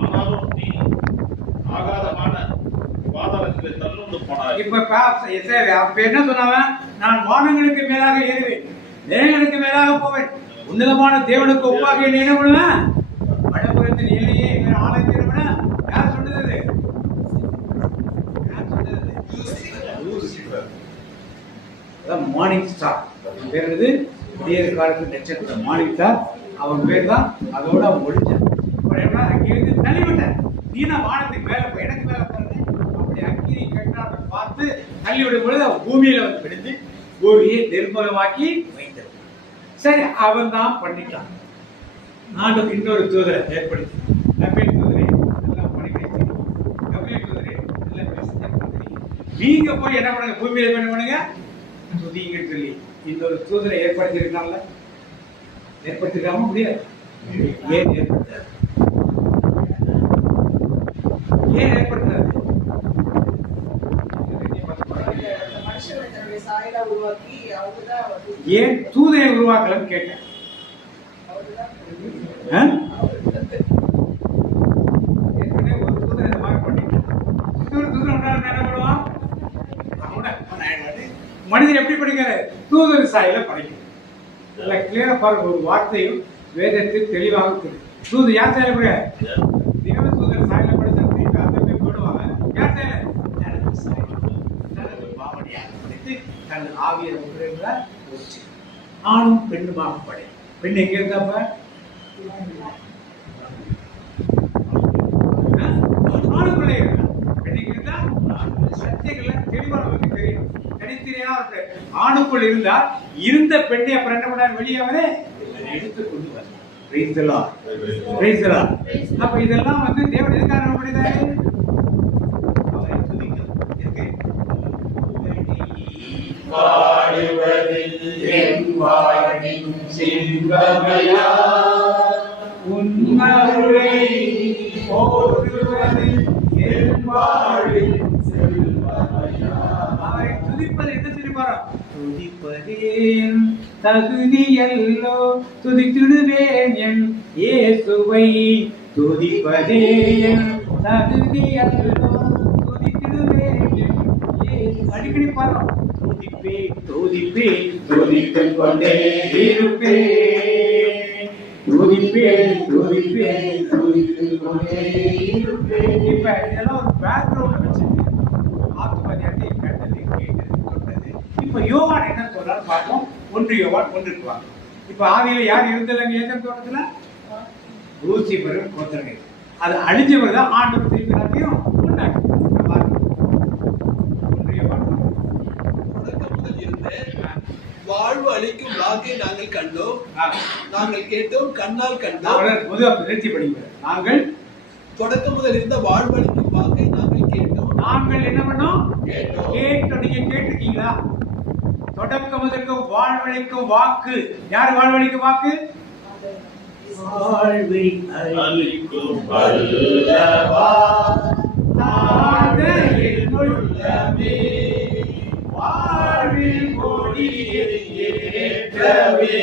ஆனாலும் நீ ஆகாதமான பாதாளத்திலே தள்ளுண்டு போனாய். இப்ப என்ன சொன்னவன்? நான் வானங்களுக்கு மேலாக ஏறுவேன், தேவனுக்கு மேலாக போவேன், உன்னதமான தேவனுக்கு ஒப்பாக என்ன பண்ணுவேன்? வடபுறத்தில் ஏழையே ஆலயத்தின யார் சொன்னது? மார்னிங் ஸ்டார் பேர் என்னது? விடிய காலத்து நட்சத்திரம் மார்னிங் ஸ்டார். அவன் பேர் தான். அதோட அவன் ஒழிச்சான். அங்கிருந்து தள்ளிவிட்டேன். நீ நான் வானத்துக்கு மேல போய் எனக்கு மேல போறேன். அப்படி அக்கினி கட்டாட்ட பார்த்து தள்ளிவிடும் பொழுது அவன் பூமியில வந்து விழுந்து பூமியை நிர்மூலமாக்கி வைத்தான். சரி, அவன் தான் பண்ணிட்டான். நான் இன்னொரு தூதரை ஏற்படுத்தி தூதரை எல்லாம் பண்ணிக்கிறேன். தூதரை நீங்க போய் என்ன பண்ணுங்க? பூமியில என்ன பண்ணுங்க? துதிங்கன்னு சொல்லி இன்னொரு தூதரை ஏற்படுத்தியிருக்காங்கல்ல. ஏற்படுத்திருக்காம முடியாது. ஏன் ஏற்படுத்தாது? ஏன் ஏற்படுத்தாது? ஏன் தூதரை உருவாக்கலன்னு கேட்டேன். ஒரு தூதரை இந்த மாதிரி பண்ணிட்டு இன்னொரு தூதர் என்ன பண்ணுவான்? மனிதன் எப்படி படிக்கிறாரு? தூதர் சாயில படிக்கிறார். நல்ல கிளியரா பாருங்க, ஒரு வார்த்தையும் வேதத்தில் தெளிவாக தெரியும். தூதர் யார் சாயில படிக்கிறார்? தேவ தூதர் சாயில படிச்சு போடுவாங்க. யார் சாயில? தனது பாவனையாக படித்து தனது ஆவியர் முறையில் நானும் பெண்ணுமாக படையும். பெண் எங்க இருந்தாப்ப? ஆணுக்குள்ளே இருந்தா. பெண் எங்க இருந்தா? சத்தியங்கள்ல தெளிவா நமக்கு தெரியும். தனித்திரையா ஆணுக்குள் இருந்தா இருந்த பெண்ணை அப்புறம் என்ன பண்ணாரு? வெளியே அவரே எடுத்து கொண்டு வர. அப்ப இதெல்லாம் வந்து தேவன் எதுக்காக நம்ம பண்ணிட்டாரு? அவரை துதிக்கணும். அவரை துதிப்பது என்ன தெரியுமா? துதிப்பதேன் தகுதியல்லோ துதித்திடுவேன் என் இயேசுவை. துதிப்பதே என் தகுதியல்லோ துதித்திடுவேன் என் இயேசு. அடிக்கடி பாடுறோம். துதிப்பேன் துதிப்பேன் துதித்துக் கொண்டே இருப்பேன். துதிப்பேன் துதிப்பேன் துதித்துக் கொண்டே இருப்பேன். இப்ப இதெல்லாம் ஒரு பேக்ரவுண்ட் வச்சிருக்கு. ஆத்துமதியாத்தை கண்டது கேட்டது கொண்டது. இப்ப யோவான் என்ன சொல்றாரு பார்ப்போம். 1 யோவான் 1க்கு வாங்க. இப்ப ஆதியில யார் இருந்தலங்க? ஏதேன் தோட்டத்துல லூசிபரும் கோத்திரனை. அது அழிஞ்சவர் தான் ஆண்டவர் திருப்பி எல்லாத்தையும் உண்டாக்கி. 1 யோவான் 1. தொடக்கம் முதல் இருந்த வாழ்வு அளிக்கும் வாக்கை நாங்கள் கண்டோம், நாங்கள் கேட்டோம், கண்ணால் கண்டோம். நிறுத்தி படிக்கிறார். நாங்கள் தொடக்கம் முதல் இருந்த வாழ்வு அளிக்கும் வாக்கை நாங்கள் கேட்டோம். நாங்கள் என்ன பண்ணோம்? கேட்டோம். நீங்க கேட்டிருக்கீங்களா? தொடக்கம் முதல் வாழ்வழிக்கும் வாக்கு. யார் வாழ்வழிக்கும் வாக்கு? வாழ்வை அளிக்கும் வல்லவா தாழ என்னுள்ளமே வாழ்வில் கொடியை ஏற்றவே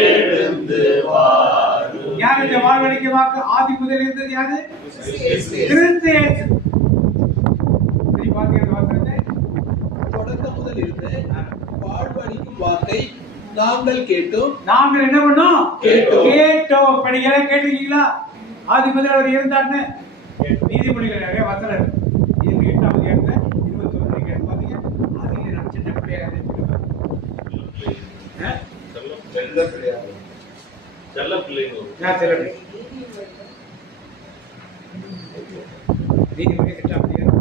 எழுந்து வாரும். யார் இந்த வாழ்வழிக்கும் வாக்கு? ஆதி முதல் இருந்தது யாரு? கிறிஸ்து இயேசு. சரி பாத்தீங்க வாக்குறது. தொடக்கம் முதல் இருந்த வாழ்வு அளிக்கும் வாக்கை நாங்கள் கேட்டோம். நாங்கள் என்ன பண்ணோம்? கேட்டோம். இப்ப நீங்க எல்லாம் கேட்டிருக்கீங்களா? ஆதி முதல் அவர் இருந்தார்னு. நீதிமொழிகள் நிறைய வசனம் இருக்கு. இது 8ஆம் அதிகாரத்துல 21 நீங்க பாத்தீங்க. அதுல நம்ம சின்ன பிள்ளையா செல்ல பிள்ளைங்க. நீதிமொழி 8ஆம் அதிகாரம்.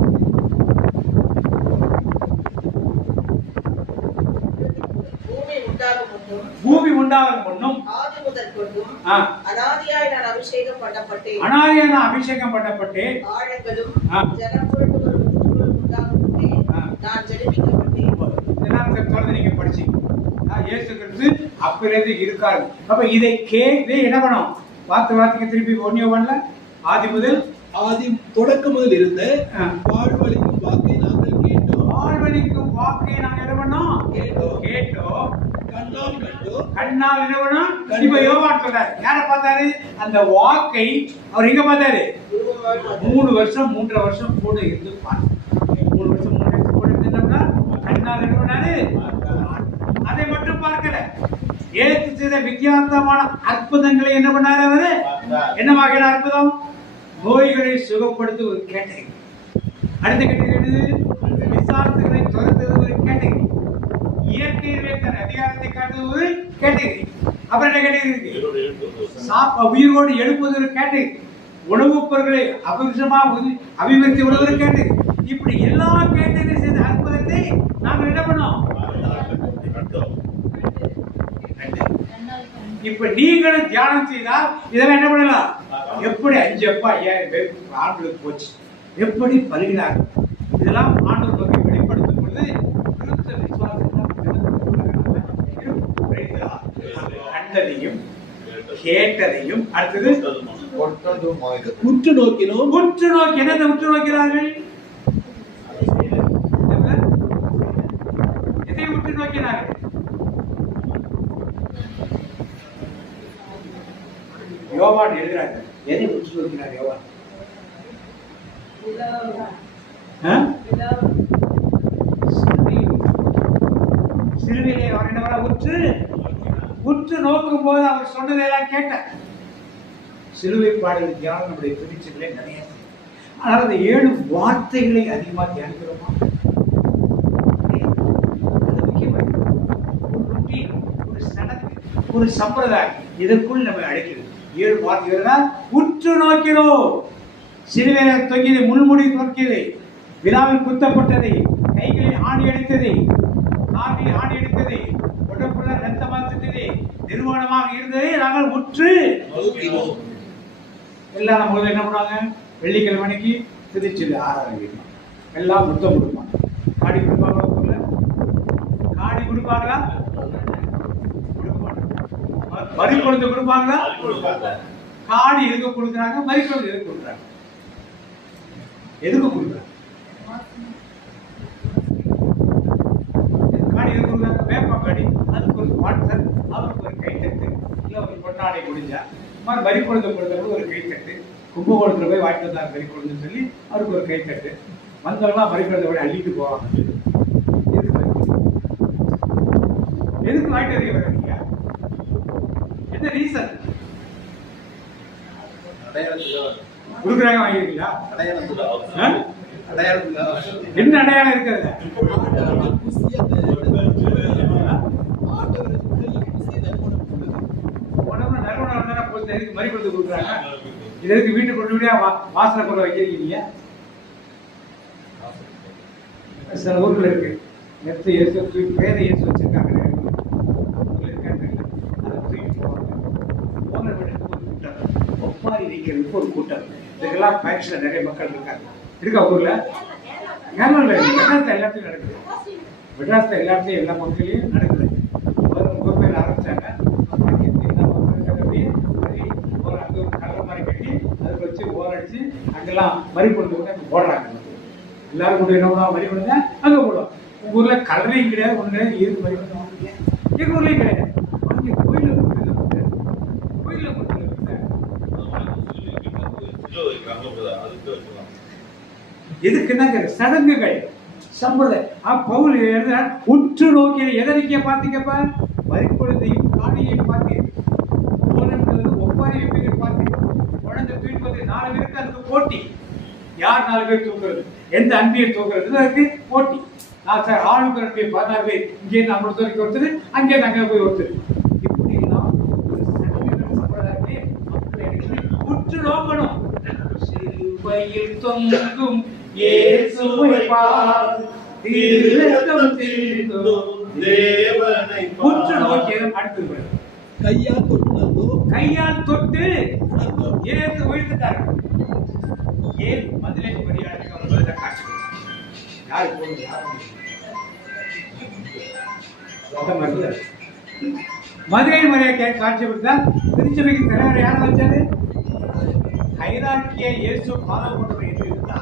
பூமி உண்டாகும் முன்னும் ஆதி முதல் கொண்டும் அனாதியாய் நான் அபிஷேகம் பண்ணப்பட்டேன். அனாதியாய் நான் அபிஷேகம் பண்ணப்பட்டேன். ஆழங்களும் ஜலம் புரண்டு வரும் ஊற்றுகளும் உண்டாகும் முன்னே நான் ஜெனிப்பிக்கப்பட்டேன். இதெல்லாம் தொடர்ந்து நீங்க படிச்சீங்க. இயேசு கிறிஸ்து அப்பிலிருந்து இருக்காரு. அப்ப இதை கேட்டு என்ன பண்ணோம்? வார்த்தைக்கு திருப்பி 1 யோவான்ல ஆதி முதல் தொடக்கம் முதல் இருந்த வாழ்வழிக்கும் வாக்கை நாங்கள் கேட்டோம். வாழ்வழிக்கும் வாக்கை நாங்கள் என்ன பண்ணோம்? கேட்டோம். கண்ணால் என்ன பண்ணோம்? இப்ப யோவான் சொல்றாரு. யாரை பார்த்தாரு? அந்த வாக்கை அவர் எங்க பார்த்தாரு? 3 வருஷம் 3.5 வருஷம் கூட இருந்து பார்த்தார். 3 வருஷம் 3 வருஷம் கூட இருந்தோம்னா கண்ணால் என்ன பண்ணாரு? அதை மட்டும் பார்க்கல. ஏற்று செய்த வித்தியாசமான அற்புதங்களை என்ன பண்ணாரு அவரு? என்ன வகையான அற்புதம்? நோய்களை சுகப்படுத்த ஒரு கேட்டகரி. அடுத்த கேட்டகரி விசாரணைகளை துரத்துவது ஒரு கேட்டகரி. இயற்கையிலே தன் அதிகாரத்தை காட்டுவது ஒரு கேட்டகரி. அப்புறம் என்ன கேட்டகரி இருக்கு? உயிரோடு எழுப்புவது ஒரு கேட்டகரி. உணவுப் பொருட்களை அபரிசமா அபிவிருத்தி உணவு ஒரு கேட்டகரி. இப்படி எல்லா கேட்டகரி செய்த அற்புதத்தை நாங்கள் என்ன பண்ணோம்? இப்ப நீங்களும் தியானம் செய்தால் இதெல்லாம் என்ன பண்ணலாம்? எப்படி 5 அப்பா 5000 பேருக்கு ஆண்டுகளுக்கு போச்சு, எப்படி பருகினார்கள், இதெல்லாம் ஆண்டவர் நோக்கி வெளிப்படுத்தும் பொழுது கிறிஸ்தவ விசுவாசம் கண்டதையும் கேட்டதையும் அடுத்தது உற்று நோக்கினோம். உற்று நோக்கி என்னதை உற்று நோக்கிறார்கள்? எதை உற்று நோக்கினார்கள்? யோவான் எழுதுறாங்க. எதை உற்று நோக்கினார் யோவான்? சிலுவையிலே அவர் என்ன உற்று நோக்கும் போது அவர் சொன்னதெல்லாம் கேட்டார். சிலுவை பாடல் தியானம் நம்முடைய பிரிச்சுகளே நிறைய. ஆனால் அந்த 7 வார்த்தைகளை அதிகமா தியானிக்கிறோமா? அது முக்கியமாக ஒரு சடங்கு. ஒரு சம்பிரதாயம். இதற்குள் நம்ம அழைக்கிறது 7 வார்த்தைகள். உற்று நோக்கிறோம், சிலுவையில தொங்கியதை, முள்முடி நோக்கியதை, விழாவில் குத்தப்பட்டதை, கைகளில் ஆணி அடித்ததை, காலில் ஆணி அடித்ததை, உடம்புள்ள ரத்தமாக திட்டதை, நிர்வாணமாக இருந்ததை நாங்கள் உற்று நோக்கிறோம். எல்லாம் நம்ம என்ன பண்ணுவாங்க, வெள்ளிக்கிழமை அன்னைக்கு திருச்சியில் ஆராதனை எல்லாம் முத்தம் கொடுப்பாங்க. காடி கொடுப்பாங்களா? காடி கொடுப்பாங்களா? மறி குழந்தை கொடுப்பாங்களா? காடி எதுக்கு கொடுக்குறாங்க? மறி குழந்தை எதுக்கு கொடுக்குறாங்க? எதுக்கு கொடுக்குறாங்க? காடி எதுக்கு கொடுக்குறாங்க? வேப்பா காடி, அதுக்கு ஒரு வாட்சர், அவருக்கு ஒரு கைத்தட்டு, இல்லை ஒரு பொன்னாடை முடிஞ்சா மறி குழந்தை கொடுத்தவங்க ஒரு கைத்தட்டு, கும்பகோணத்தில் போய் வாங்கிட்டு வந்தாங்க மறி குழந்தைன்னு சொல்லி அவருக்கு ஒரு கைத்தட்டு. வந்தவங்களாம் மறி குழந்தை கூட அள்ளிட்டு போவாங்க. எதுக்கு வாங்கிட்டு வரீங்க? என்ன ரீசன்? கொடுக்குறாங்க, வாங்கிருக்கீங்களா? என்ன அடையாளம் இருக்கிறது? மறி கொடுத்து கொடுக்குறாங்க. இது எதுக்கு வீட்டுக்கு கொண்டு விட வாசனை பொருள் வைக்கிறீங்க? சில ஊர்ல இருக்கு, நெத்து ஏசு பேரை ஏசு வச்சிருக்காங்க. ஒப்பாரி வைக்கிறதுக்கு ஒரு கூட்டம், இதுக்கெல்லாம் பயிற்சியில் நிறைய மக்கள் இருக்காங்க. இருக்கா ஊர்ல? கேரளாவில் மெட்ராஸ்ல எல்லாத்தையும் நடக்குது. மெட்ராஸ்ல எல்லாத்தையும் எல்லா மக்களையும் நடக்குது. முகப்பேர் ஆரம்பிச்சாங்க, அங்கே ஒரு கடலை மாதிரி கட்டி அதுக்கு வச்சு ஓரடிச்சு அங்கெல்லாம் மறி கொண்டு போடுறாங்க. எல்லாரும் கூட என்ன பண்ணுவாங்க, மறி கொண்டு அங்கே போடுவாங்க. உங்க ஊர்ல கடலையும் கிடையாது, ஒன்று இருக்கு மறி கொண்டு. எங்க ஊர்லயும் கிடையாது. அங்கே கோயில கோயில எதுக்குன்னா சடங்குகள், சம்பிரதாயம். பவுல் எழுதுறார், உற்று நோக்கிய எதற்கே பார்த்தீங்கப்பா, மறிப்பொழுதையும் காணியை பார்த்தீங்க, ஒப்பாரி வைப்பதை பார்த்தீங்க, குழந்தை தூக்குவது 4 பேருக்கு அதுக்கு போட்டி. யார் 4 பேர் தூக்குறது, எந்த அன்பியை தூக்குறது, அதுக்கு போட்டி. நான் சார் ஆளுக்கு அன்பியை 16 பேர், இங்கே நம்ம துறைக்கு ஒருத்தர், அங்கே அங்கே போய் ஒருத்தர். இப்படிலாம் ஒரு சடங்குகள் சம்பிரதாயத்தை உற்று நோக்கணும். சிலுவையில் தொங்கும் இயேசுவை பார், திருரத்தம் சிந்தும் தேவனை உற்று நோக்கியதும் அடுத்து கையால் தொட்டு இயேசு உயிர்த்துட்டார். ஏன் மதுரை மரியாதைக்கு அவர் பதில காட்சி யாரு போடுங்க, மதுரை மரியாதை காட்சி கொடுத்தா. திருச்சபைக்கு தலைவர் யாரை வச்சாரு? ஹைரார்க்கிய இயேசு ஃபாலோ பண்ற என்று இருந்தா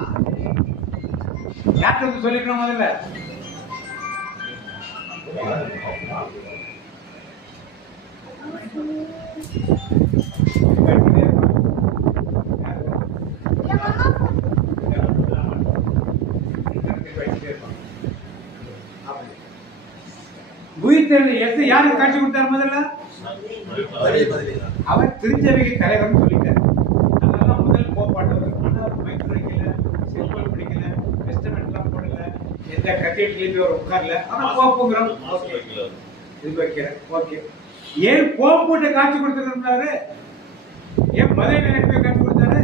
யாருக்கு சொல்லிக்கணும்? முதல்ல உயிர்த்தெழுந்த யாருக்கு காட்சி கொடுத்தார்? முதல்ல அவர் திருச்சபைக்கு தலைவர் சொல்லிட்டார். அதெல்லாம் முதல் கோப்பாட்டவர். ஆனால் மைக் படிக்கல, சிம்பிள் படிக்கல, டெஸ்டமெண்ட்லாம் போடல, எந்த கத்தீட்ரலையும் ஒரு உட்கார்ல. ஆனால் கோப்புங்கிறோம் இது வைக்கிறேன். ஓகே, ஏன் கோப்பூட்ட காட்சி கொடுத்துருந்தாரு? ஏன் மதுரை போய் காட்சி கொடுத்தாரு?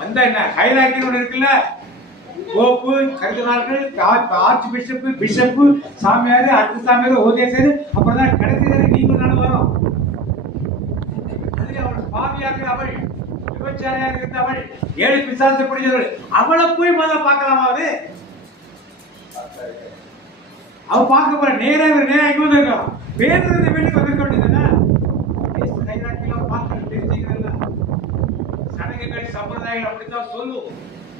வந்தா என்ன ஹைரார்க்கி ஒன்று இருக்குல்ல, கோப்பு, கருதினார்கள், ஆர்ச் பிஷப்பு, பிஷப்பு, சாமியார், அடுத்த சாமியார், ஓதேசர், அப்புறம் தான் கடைசி வரை நீங்க நானும் வரும். அதுல அவள் பாவியாக அவள், விபச்சாரியாக இருந்தவள், 7 பிசாசு பிடிச்சவள், அவளை போய் முதல்ல பார்க்கலாமாவது? அவ பார்க்க போற நேரா இங்க வந்திருக்கோம். வேறு வீட்டுக்கு வந்திருக்க வேண்டியதுன்னா பார்க்க தெரிஞ்சுக்கிறல்ல. சடங்குகள் சம்பிரதாயங்கள் அப்படித்தான் சொல்லும்.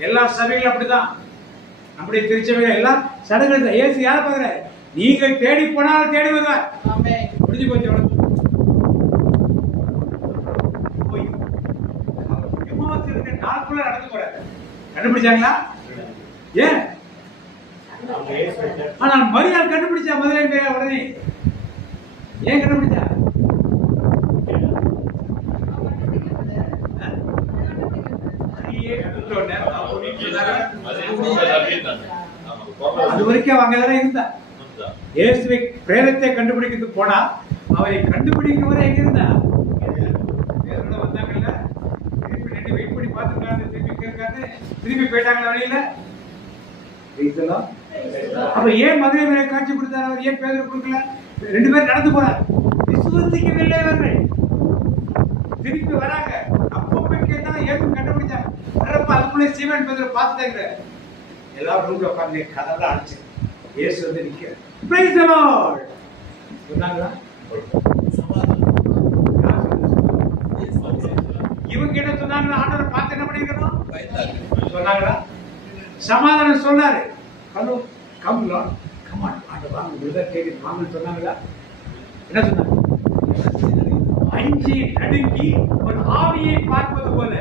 எல்லா சபைகளும் அப்படிதான். நம்முடைய திருச்சபையில எல்லாம் சடங்குகள். ஏசு யாரை பாக்குற? நீங்க தேடி போனாலும் தேடி வருவார். முடிஞ்சு போச்சு. நாட்குள்ள நடந்து போற கண்டுபிடிச்சாங்களா? ஏன்? ஆனால் மரியாள் கண்டுபிடிச்சா மதுரை உடனே. ஏன் கண்டுபிடிச்சா? அது வரைக்கும் அவங்க தானே இருந்தா. இயேசுவை பிரேதத்தை கண்டுபிடிக்கிறதுக்கு போனா அவரை கண்டுபிடிக்கும் வரை எங்க இருந்தா பேரோட வந்தாங்கல்ல, திருப்பி நின்று வெயிட் பண்ணி பார்த்துருக்காங்க, திருப்பி இருக்காரு, திருப்பி போயிட்டாங்களா வழியில. அப்ப ஏன் மதுரை மேலே காட்சி கொடுத்தாரு அவர்? ஏன் பேதர் கொடுக்கல? 2 பேர் நடந்து போறார், விசுவசிக்கவில்லை அவர்கள். திருப்பி வராங்க, அப்போ போய் கேட்டா ஏன் கண்டுபிடிச்சாங்க. வரப்ப அதுக்குள்ளே சீமன் பேதர் பார்த்துட்டாங்க. எல்லாரும் ரூம்ல உட்காந்து கதெல்லாம் அடிச்சு இயேசு வந்து நிக்கிறார். Praise the Lord சொன்னாங்களா? இவங்க என்ன சொன்னாங்களா? ஆண்டவரை பார்த்து என்ன பண்ணிருக்கணும் சொன்னாங்களா? சமாதானம் சொன்னாரு. Hello come Lord come on, ஆண்டவர் வாங்க, பிரதர் கேக்குது வாங்கன்னு சொன்னாங்களா? என்ன சொன்னாங்க? அஞ்சி நடுங்கி ஒரு ஆவியை பார்ப்பது போல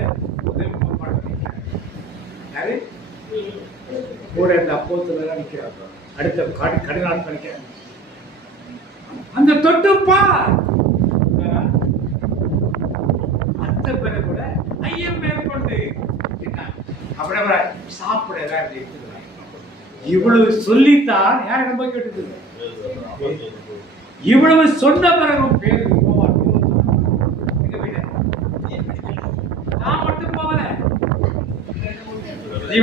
யாரு கூட இருந்த அப்போஸ்தலர்கள் நிக்கிறாங்க. அடுத்த கடினாலும் நிக்கிறாங்க. அந்த தொட்டுப்பா அந்த பேரை கூட ஐயம் மேற்கொண்டு அப்படியே சாப்பிட ஏதாவது எடுத்துக்கிறாங்க. இவ்வளவு சொல்லித்தான் யார் நம்ப கேட்டது? இவ்வளவு சொன்ன பிறகும் பேரு நான் மட்டும் போகல, நீ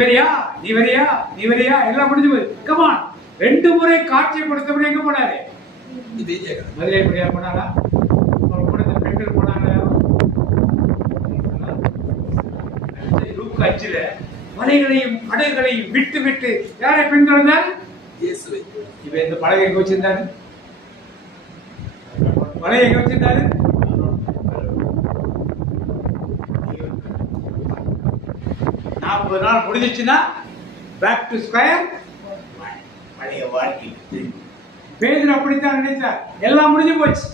வரியா எல்லாம் முடிஞ்சு போய் கமான். 2 முறை காட்சியை கொடுத்தபடி எங்க போனாரு? மதுரை படியா போனாரா? பெண்கள் போனாங்களா? லூக்கா 5ல மலைகளையும் கடல்களையும் விட்டு விட்டு யாரை பின்தொடர்ந்தார்? இப்ப இந்த படகை எங்க வச்சிருந்தாரு? படகை எங்க வச்சிருந்தாரு? 40 நாள் முடிஞ்சிச்சுன்னா பேக் டு ஸ்கொயர் பழைய வாழ்க்கை. பேதுரு அப்படித்தான் நினைச்சார். எல்லாம் முடிஞ்சு போச்சு,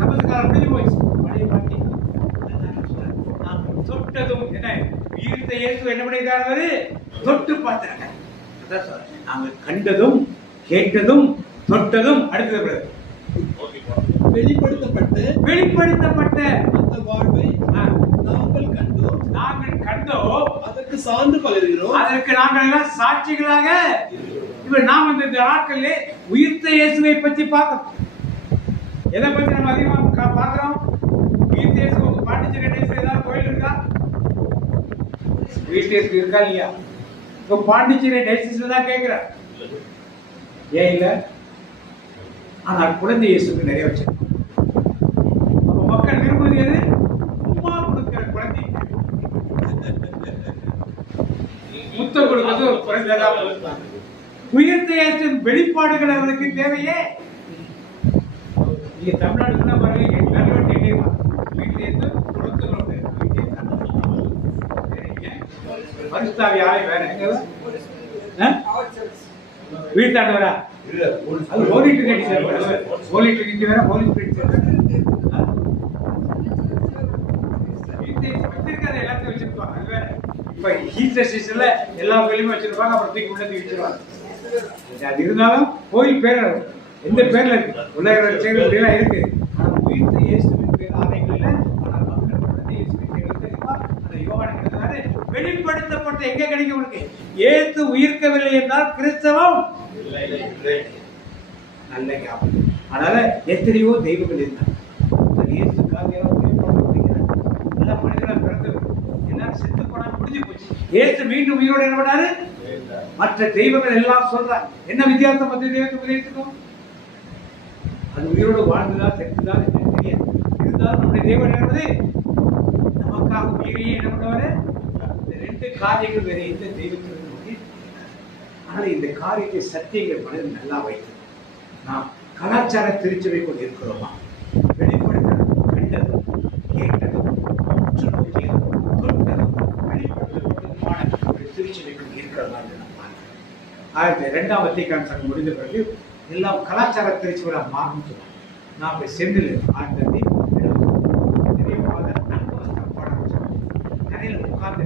நமஸ்காரம் முடிஞ்சு போச்சு, பழைய வாழ்க்கை. தொட்டதும் என்ன உயிர்த்த இயேசு என்ன பண்ணிருக்காரு? தொட்டு பார்த்தாங்க. நாங்கள் கண்டதும் கேட்டதும் தொட்டதும் அடுத்தது வெளிப்படுத்தப்பட்ட அந்த வாழ்வை நாங்கள் கண்டோம், அதற்கு சான்று பகர்கிறோம், அதற்கு நாங்கள் எல்லாம் சாட்சிகளாக. இப்ப நாம் இந்த நாட்களிலே உயிர்த்த இயேசுவை பற்றி பார்க்கிறோம். எதை பத்தி நம்ம அதிகமாக பார்க்கிறோம்? உயிர்த்த இயேசு பாண்டிச்சேரி ஏதாவது கோயில் இருக்கா? உயிர்த்த இயேசு இருக்கா இல்லையா? இப்போ பாண்டிச்சேரி டைசிஸ்ல தான் கேட்கிறார், ஏன் இல்ல? ஆனால் குழந்தை இயேசுக்கு நிறைய வச்சிருக்கோம். அப்ப மக்கள் விரும்புவது எது? உமா கொடுக்கிற குழந்தை, முத்த கொடுக்கிறது ஒரு குழந்தைதான். உயிர்த்த இயேசுவின் வெளிப்பாடுகள் அவர்களுக்கு தேவையே. நீங்க தமிழ்நாடுக்குன்னா பாருங்க, கல்வெட்டு எண்ணிருப்பாங்க. உயிர்த்த இயேசு கொடுத்துக்கிறோம். பரிசுத்தாவி ஆலை வேற வீட்டாண்டவரா? அது holy trinity sir. Holy trinity வேற, ஹோலி ஸ்பிரிட் சார். வச்சிருக்காது எல்லாத்தையும் வச்சிருப்பாங்க, அது வேற. இப்ப ஈஸ்டர் சீசன்ல எல்லா கோயிலுமே வச்சிருப்பாங்க, அப்புறம் தூக்கி உள்ள தூக்கி வச்சிருவாங்க. அது இருந்தாலும் கோயில் பேர் எந்த பேர்ல இருக்கு? உலக செய்யலாம் இருக்கு. ஆனா உயிர்த்த இயேசுவின் பேர் ஆலயங்கள்ல, ஆனால் மக்கள் குழந்தை இயேசுவின் பேர் தெரியுமா? அந்த யோவான் எழுதுறாரு, வெளிப்படுத்தப்பட்ட எங்க கிடைக்கும் உங்களுக்கு? இயேசு உயிர்க்கவில்லை என்றால் கிறிஸ்தவம் நல்ல ஞாபகம். அதனால எத்தனையோ தெய்வங்கள் இருந்தாங்க. இயேசுக்காக எல்லாம் மனிதர்களாக பிறந்தது, எல்லாரும் செத்து போனா முடிஞ்சு போச்சு. இயேசு மீண்டும் உயிரோடு என்ன பண்ணாரு? மற்ற தெய்வங்கள் எல்லாம் சொல்றாங்க. என்ன வித்தியாசம் மற்ற தெய்வத்துக்கும்? அது உயிரோடு வாழ்ந்துதான் செத்துதான் தெரியாது. இருந்தாலும் நம்முடைய தெய்வம் என்பது நமக்காக உயிரையே என்ன பண்ணுவாரு? இந்த 2 காரியங்கள் வேற எந்த தெய்வத்திற்கு. ஆனால் இந்த காரியத்தை சத்தியங்கள் மனதில் நல்லா வைத்து நாம் கலாச்சார திருச்சபை கொண்டு இருக்கிறோமா? வெளிப்படுத்தணும், கண்டதும் கேட்டதும் உற்று நோக்கியதும் தொட்டதும் வெளிப்படுத்தப்படுவதுமான ஒரு திருச்சபை கொண்டு இருக்கிறதா என்று நாம் பார்க்கிறோம். 2ஆம் வத்திக்கான் சங்கம் முடிந்த பிறகு எல்லாம் கலாச்சார திருச்சபையாக மாறும் சொன்னாங்க. நான் போய் செந்தில் ஆண்டத்தை நிறைய கரையில் உட்கார்ந்து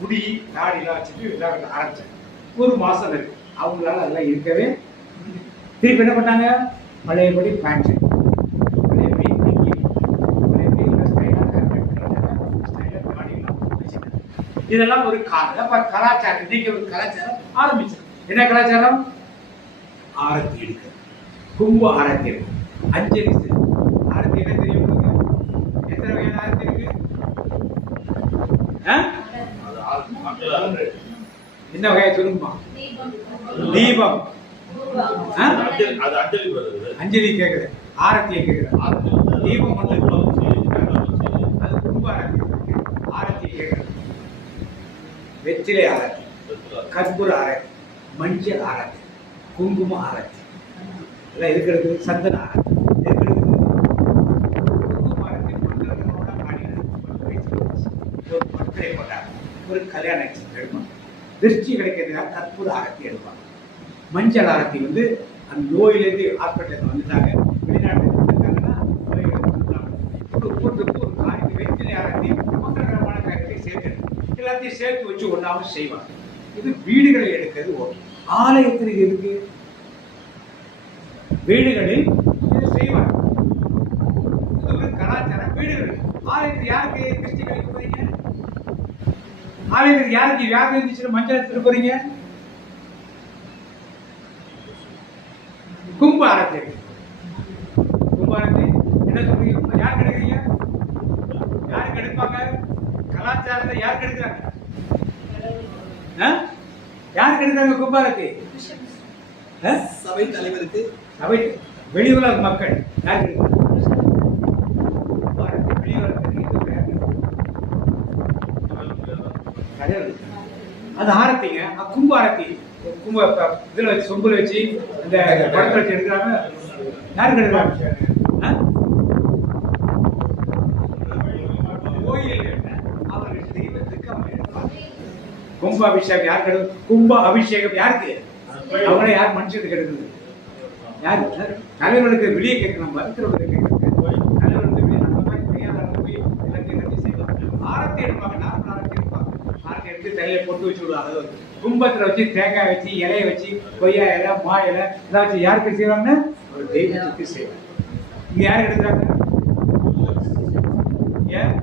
முடி நாடிலாம் வச்சுட்டு விளையாட ஆரம்பிச்சாங்க. 1 மாசம் இருக்கு. அவங்களால அதெல்லாம் இருக்கவே திருப்பி என்ன பண்ணாங்க? பழையபடி பேண்ட், பழையபடி பழையபடி ஸ்டைலாக நாடிலாம் வச்சுட்டாங்க. இதெல்லாம் ஒரு காலம். அப்ப கலாச்சாரம், இன்னைக்கு ஒரு கலாச்சாரம் ஆரம்பிச்சு. என்ன கலாச்சாரம்? ஆரத்தி எடுக்க, கும்ப ஆரத்தி எடுக்கும், அஞ்சலி செலுத்தும். ஆரத்தி என்ன தெரியும் உங்களுக்கு? எத்தனை வகையான ஆரத்தி இருக்கு? என்ன வகையா சொல்லுங்கம்மா? தீபம், அஞ்சலி கேக்குது, ஆரத்தியை கேக்குது. தீபம் ஒன்று, அது கும்ப ஆரத்தி. ஆரத்தி கேக்குது, வெற்றிலை ஆரத்தி, கற்பூர ஆரத்தி, மஞ்சள் ஆரத்தி, குங்கும ஆரத்தி, எல்லாம் இருக்கிறது. சந்தன ஆரத்தி இருக்கிறது. குங்கும ஆரத்தி மந்திரங்களோட ஒரு பர்த்டே கொண்டாங்க, ஒரு கல்யாண எடுப்பாங்க. திருஷ்டி கிடைக்கிறதுக்காக கற்பூர ஆரத்தி எடுப்பாங்க. மஞ்சள் ஆரத்தி வந்து அந்த நோயிலேருந்து ஹாஸ்பிட்டலுக்கு வந்துட்டாங்க, வெளிநாட்டுக்கு வந்துட்டாங்கன்னா ஒவ்வொருத்தருக்கும் ஒரு காரியத்தை வெற்றிலை ஆரத்தி மங்களகரமான காரியத்தை சேர்த்து எல்லாத்தையும் சேர்த்து வச்சு ஒன்றாவும் செய்வாங்க. இது வீடுகளை எடுக்கிறது. ஓகே. ஆலயத்தில் இருக்கு, வீடுகளில் இதை செய்வாங்க. இது ஒரு கலாச்சாரம். வீடுகளில் ஆலயத்தில் யாருக்கு திருஷ்டி கழிக்க போறீங்க? ஆலயத்துக்கு யாருக்கு வியாதி இருந்துச்சு மஞ்சள் எடுத்துட்டு போறீங்க? கும்ப ஆரத்தி. கும்ப ஆரத்தி என்ன சொல்றீங்க? யாருக்கு எடுக்கிறீங்க? யாருக்கு எடுப்பாங்க? கலாச்சாரத்தை யாருக்கு எடுக்கிறாங்க? யாருக்கு எடுக்கிறாங்க கும்ப ஆரத்தி? சபை தலைவருக்கு. சபை வெளி உலக மக்கள் யாருக்கு எடுக்கிறாங்க? வெளி உலகத்துக்கு அது ஆரத்திங்க. கும்ப ஆரத்தி கும்ப இதுல வச்சு சொம்புல வச்சு இந்த படத்தை வச்சு எடுக்கிறாங்க. யாருக்கு எடுக்கிறாங்க? கோயில் அவர்கள் தெய்வத்துக்கு அவங்க எடுப்பாங்க. கும்ப அபிஷேகம் யாருக்கு எடுக்கும்? கும்ப அபிஷேகம் யாருக்கு? அவங்கள யார் மனுஷத்துக்கு எடுக்குது? யாரு? தலைவர்களுக்கு வெளியே கேட்கணும், மருத்துவர்களுக்கு கேட்கணும். தலைவர்களுக்கு வெளியே நம்ம மாதிரி பணியாளர்கள் போய் எல்லாத்தையும் செய்வாங்க. ஆரத்தி எடுப்பாங்க, நார்மல் ஆரத்தி எடுப்பாங்க. ஆரத்தி எடுத்து தலையை பொட்டு வச்சு விடுவாங்க. கும்பத்தில் வச்சு தேங்காய் வச்சு இலையை வச்சு கொய்யா இலை மா இலை எல்லாம் வச்சு யாருக்கு செய்வாங்கன்னா ஒரு தெய்வத்துக்கு செய்வாங்க. இங்க யார் எடுக்கிறாங்க? ஏன்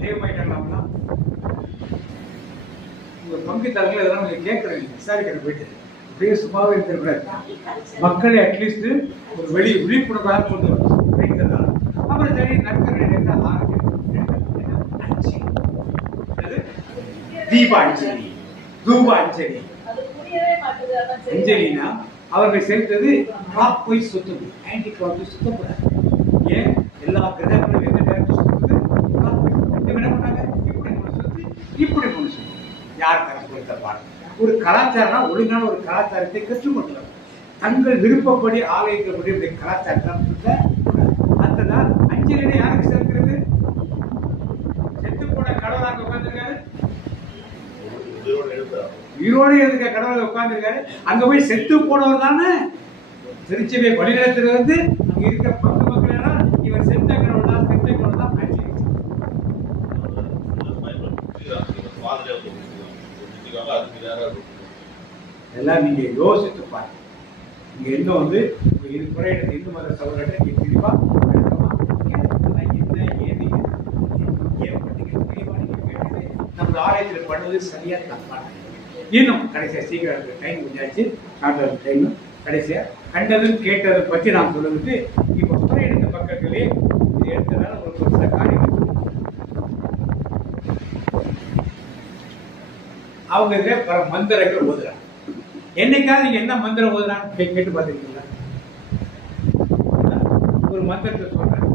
தெய்வமாயிட்டாங்களா? உங்க பங்கு தலைகள் இதெல்லாம் நீங்க கேட்கறீங்க, விசாரிக்கிற போயிட்டு அப்படியே சும்மாவே இருக்கக்கூடாது. மக்களை அட்லீஸ்ட் ஒரு வெளி விழிப்புணர்வாக கொண்டு வரும். அப்புறம் சரி நற்கரை தீப அஞ்சலி, தூப அஞ்சலி. அஞ்சலினா அவர்கள் செலுத்தது கிளாக் வைஸ் சுத்தம், ஆன்டி கிளாக் வைஸ் சுத்தப்படாது. ஏன் எல்லா கிரகங்களும் எந்த நேரத்தில் சுத்துறது? என்ன பண்ணாங்க? இப்படி ஒன்று சுத்தி இப்படி ஒன்று சுத்தி யார் கற்றுக் கொடுத்த பாருங்க. ஒரு கலாச்சாரம், ஒழுங்கான ஒரு கலாச்சாரத்தை கற்றுக்கொண்டு தங்கள் விருப்பப்படி ஆலயத்தப்படி இப்படி கலாச்சாரத்தை அந்த நாள் அஞ்சலினை யாருக்கு செலுத்துறது? செத்து போன கடவுளாக உட்கார்ந்துருக்காரு, உயிரோடு இருக்க கடவுளை உட்கார்ந்துருக்காரு. அங்க போய் செத்து போனவர் தானே திருச்சியை வழிநடத்துறது. வந்து அங்க இருக்க பங்கு மக்கள் எல்லாம் இவர் செத்த கடவுள் தான், செத்த கடவுள் தான் அஞ்சலி. எல்லாம் நீங்க யோசித்து பாருங்க. இங்க என்ன வந்து இது குறையிடத்து இந்து மத சகோதரர்கள் தெளிவா நம்ம ஆலயத்தில் பண்ணுவது சரியா தப்பான. இன்னும் கடைசியா சீக்கிரம் டைம் முடிஞ்சாச்சு, நாட்டு டைம். கடைசியா கண்டது கேட்டதை பற்றி நான் சொல்லுறது. இப்போ குறையிடத்த பக்கத்திலே இது எடுத்ததால ஒரு சில காரியம் அவங்க இதுல பல மந்திரங்கள் ஓதுறாங்க. என்னைக்காவது நீங்க என்ன மந்திரம் ஓதுறான்னு கேட்டு பார்த்துருக்கீங்களா? ஒரு மந்திரத்தை சொல்றேன்,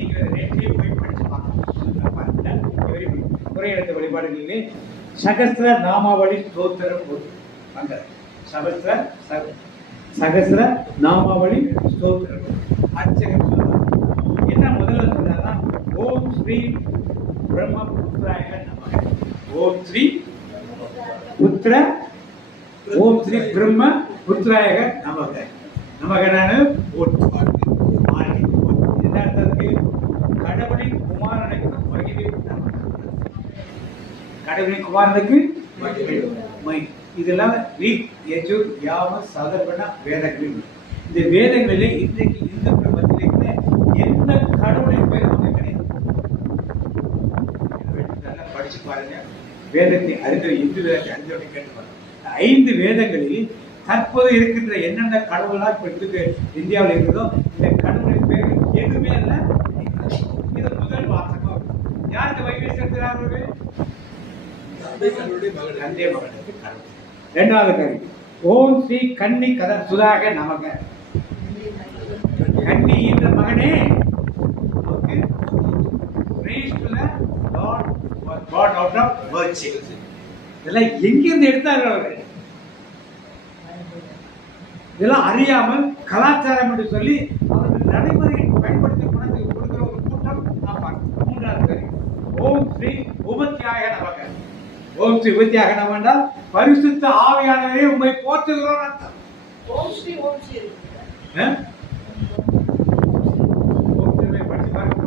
நீங்க நேற்றையே போய் படிச்சு பார்க்கலாம். குறையிடத்த வழிபாடுகளிலே சகஸ்ர நாமாவளி ஸ்தோத்திரம் ஒரு மந்திரம். சகஸ்ர நாமாவளி ஸ்தோத்திரம் அர்ச்சகன் சொல்றாங்க. என்ன முதல்ல சொல்றாங்கன்னா, ஓம் ஸ்ரீ பிரம்ம புத்திராய நமக. ஓம் ஸ்ரீ புத்திர, ஓம் ஸ்ரீ பிரம்ம புத்திராய நமக. நமகனான என்ன அர்த்தத்துக்கு? கடவுளின் குமாரனுக்கு மகிழ்ச்சி. கடவுளின் குமாரனுக்கு இதெல்லாம் யஜுர் யாம சதர்வன வேதங்கள். இந்த வேதங்களிலே இன்றைக்கு இந்த பிரபத்திலே எந்த கடவுளின் பேர் நமக்கு கிடையாது. படிச்சு பாருங்க. வேதத்தை அறிந்த இந்து வேதத்தை அறிந்தவரை கேட்டுப்பாங்க. 5 வேதங்களில் தற்போது இருக்கின்ற என்னென்ன கடவுளாக இப்போ இருக்கு இந்தியாவில் இருக்குதோ இந்த கடவுளின் பேர்கள் எதுவுமே இல்லை. இது முதல் வாசகம். யாருக்கு வைகை செலுத்துகிறார்கள்? தந்தை மகனுக்கு கடவுள். 2வது கருவி ஓம் ஸ்ரீ கன்னி கதா சுதாக நமக. கன்னி என்ற மகனே இதெல்லாம் எங்கிருந்து எடுத்தார்கள் அவர்கள்? இதெல்லாம் அறியாமல் கலாச்சாரம் என்று சொல்லி அவர்கள் நடைமுறையில் பயன்படுத்தி கொடுக்கிற ஒரு கூட்டம் நாம் பார்க்கிறோம். 3வது கருவி ஓம் ஸ்ரீ உபத்தியாக நமக. ஓம் ஸ்ரீ உபத்தியாக நம என்றால் பரிசுத்த ஆவியானவரே உண்மை போற்றுகிறோம் அர்த்தம். ஓம் ஸ்ரீ படிச்சு பார்க்க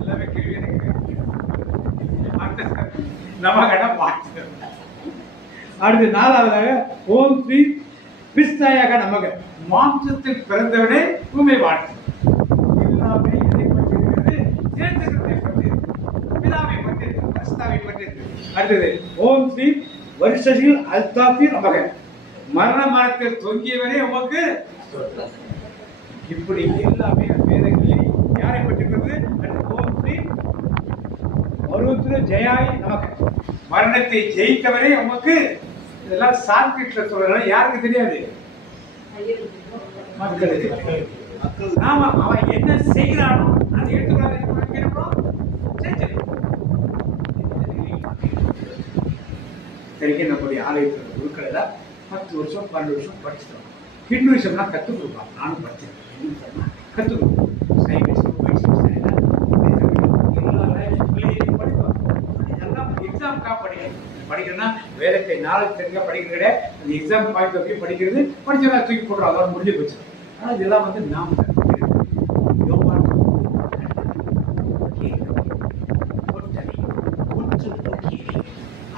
எல்லாமே கேள்வி நமக்கு பார்த்து. அடுத்து 4வதாக ஓம் ஸ்ரீ பிஸ்தாயாக நமக. மாம்சத்தில் பிறந்தவனே உண்மை வாழ்த்து. எல்லாமே எதை பற்றியிருக்கிறது? சேர்ந்ததை பற்றியிருக்கிறது, பிதாவை பற்றியிருக்கிறது, பரிசுத்தாவை பற்றியிருக்கிறது. அடுத்தது ஓம் ஸ்ரீ வருஷத்தில் அல்தாபி நமக. மரண மரத்தில் தொங்கியவனே உமக்கு. இப்படி எல்லாமே வேதங்களில் யாரை பற்றிருக்கிறது? ஓம் ஸ்ரீ மருத்துவ ஜெயாய் நமக்கு. மரணத்தை ஜெயித்தவரே உமக்கு. இதெல்லாம் சான்ஸ்கிரிட்ல சொல்றாங்க, யாருக்கு தெரியாது? மக்களுக்கு. நாம அவன் என்ன செய்கிறானோ அதை எடுத்துக்கொள்ள நம்முடைய ஆலயத்தில் குருக்கள் 10 வருஷம் 12 வருஷம் படிச்சிட்டோம். ஹிந்துவிசம்லாம் கற்றுக் கொடுப்பாங்க. நானும் படித்தேன். ஹிந்துவிசம்னா கற்றுக் கொடுப்போம். படிக்கிறதுனா வேதத்தை நாளைக்கு தெரிஞ்சா படிக்கிறது கிடையாது. அந்த எக்ஸாம் பாயிண்ட் ஆஃப் வியூ படிக்கிறது படிச்சா தூக்கி போடுறோம். அதோட முடிஞ்சு போச்சு. ஆனால் இதெல்லாம் நாம்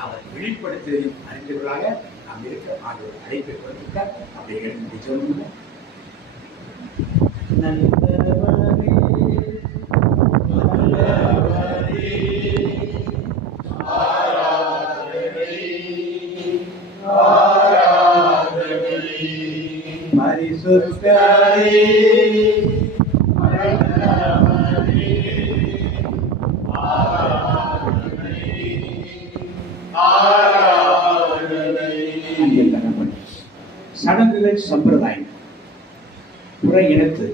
அவர் வெளிப்படுத்துவதையும் அறிந்தவர்களாக நாம் இருக்க ஆண்டவர் அழைப்பை கொடுத்தார். அப்படிங்கிறது சொல்லுங்க. சடங்குகள் சம்பிரதாயங்கள் புற இனத்து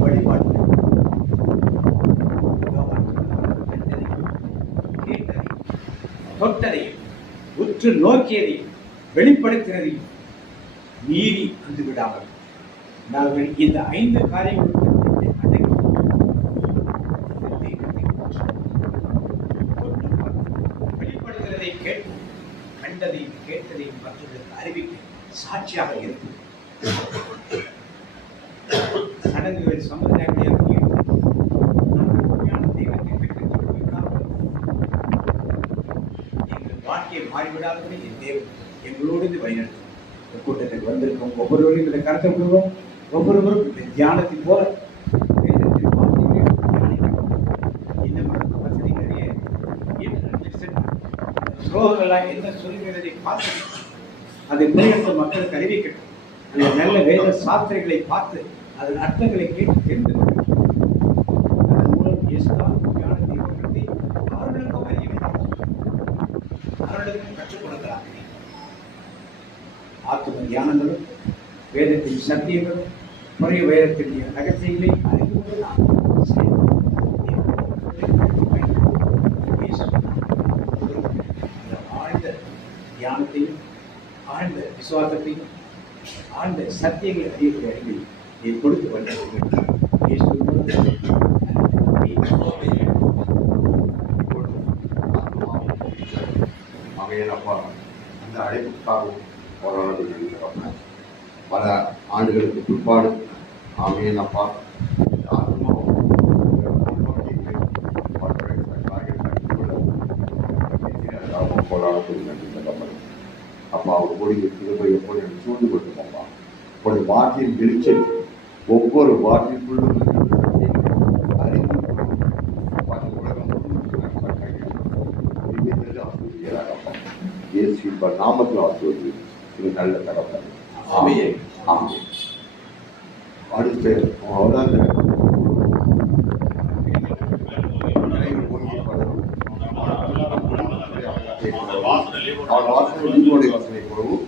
வழிபாடு தொட்டதையும் உற்று நோக்கியதையும் வெளிப்படுத்தினதையும் மீறி வந்து விடாமல் நாங்கள் இந்த 5 காரியங்களும் வெளிப்படுத்துவதை கேட்போம். கண்டதையும் கேட்டதையும் மற்றவர்களுக்கு அறிவிக்க சாட்சியாக இருக்கும். சடங்குகள் சம்பிரதாயங்களையாக எங்கள் வாழ்க்கையை மாறிவிடாதபடி என் தேவன் எங்களோடு வழிநடத்தும். கூட்டத்துக்கு வந்திருக்கோம் ஒவ்வொருவரையும் இந்த கருத்தை விடுவோம். ஒவ்வொருவரும் இந்த தியானத்தை போல ஸ்லோகங்கள்லாம் என்ன சொல்லுகிறதை பார்த்து அதை புரியத்த மக்களுக்கு அறிவிக்கட்டும். அந்த நல்ல வேத சாஸ்திரங்களை பார்த்து அதன் அர்த்தங்களை கேட்டு தெரிந்து அதன் மூலம் இயேசுதான் உண்மையான தெய்வத்தை அவர்களுக்கும் அறிய வேண்டும், அவர்களுக்கும் கற்றுக் கொடுக்கிறார்கள். ஆத்தும தியானங்களும் வேதத்தின் சத்தியங்களும் முறைய வேதத்தின் ரகசியங்களை அறிந்து கொண்டு நாம் ஆழ்ந்த தியானத்தையும் ஆழ்ந்த விசுவாசத்தையும் ஆழ்ந்த சத்தியங்களை அறியக்கூடிய அறிவை நீ கொடுத்து வந்திருக்கிறேன். அந்த அழைப்புக்காகவும் போராடுகள் இருக்கிறோம். பல ஆண்டுகளுக்கு பிற்பாடு ஆமையன் அப்பா அப்பா அவர் கொடிய திருப்பை எப்போது எனக்கு சூழ்ந்து கொடுத்துப்பா. ஒரு வார்த்தையின் வெளிச்சல் ஒவ்வொரு வார்த்தைக்குள்ளும் அறிந்து உலகம் இப்ப நாமத்தில் ஆசுவது இது நல்ல தகவல். ஆமாம். அடுத்து அவர்தான் அவன் வாசனை உயிரோடைய வாசனை போலவும்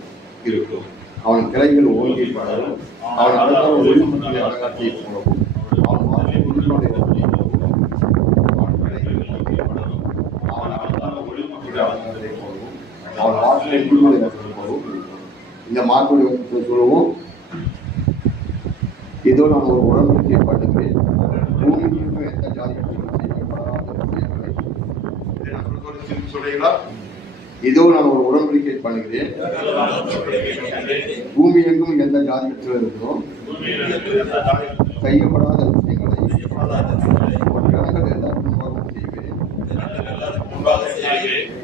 இருக்கும். அவன் கிளைகள் ஓங்கி படரும். அவன் அழகான ஒளிமுறை அழகாட்சியை போலவும் அவன் வாசனை உயிரோடைய வாசனை போலவும் அவன் கிளைகள் ஓங்கி படரும். அவன் அழகான ஒளிமுறை அழகாட்சியை போலவும் அவன் வாசனை உயிரோடைய வாசனை போலவும் இருக்கும். இந்த மாற்றுடைய வாசனை சொல்லுவோம். இதோ நான் ஒரு உடன்படிக்கை பண்ணுகிறேன். பூமிக்கு எந்த ஜாதிகளும் செய்யப்படாத விஷயங்களை இதை நான் சொல்றீங்களா? இதோ நான் ஒரு உடன்படிக்கை பண்ணுகிறேன். பூமி எங்கும் எந்த ஜாதிகள் இருக்கிறோம் செய்யப்படாத விஷயங்களை ஜனங்கள் எல்லாருக்கும் செய்வேன்.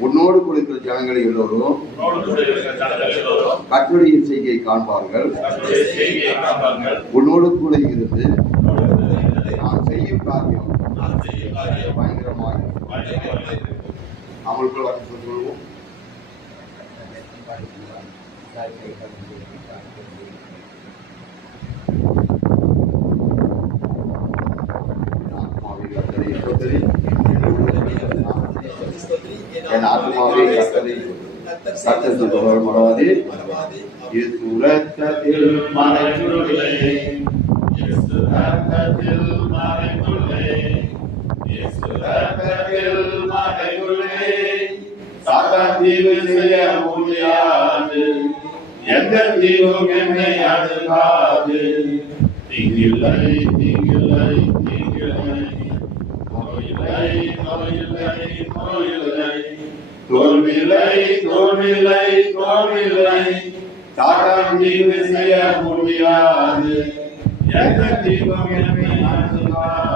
உன்னோடு கூட இருக்கிற ஜனங்களை எல்லோரும் கர்த்தருடைய செய்கையை காண்பார்கள். உன்னோடு கூட இருந்து நான் செய்யும் காரியம் பயங்கரமாக அவங்களுக்குள்ள வார்த்தை சொல்லுவோம். என் ஆத்மாவே கர்த்தருக்கு தொடர்படாதே. இயேசு இரத்தத்தில் மறைந்துள்ளே, இயேசு இரத்தத்தில் மறைந்துள்ளே, இயேசு இரத்தத்தில் மறைந்துள்ளே. சாத்தான் தீங்கு செய்ய முடியாது, எந்த தீங்கும் என்னை அணுகாது. தீங்கில்லை, தீங்கில்லை, தீங்கில்லை, நோயில்லை, நோயில்லை, நோயில்லை, தோல்வில்லை, தோல்வில்லை, தோல்வில்லை. சாத்தான் தீங்கு செய்ய முடியாது, எந்த தீங்கும் என்னை அணுகாது.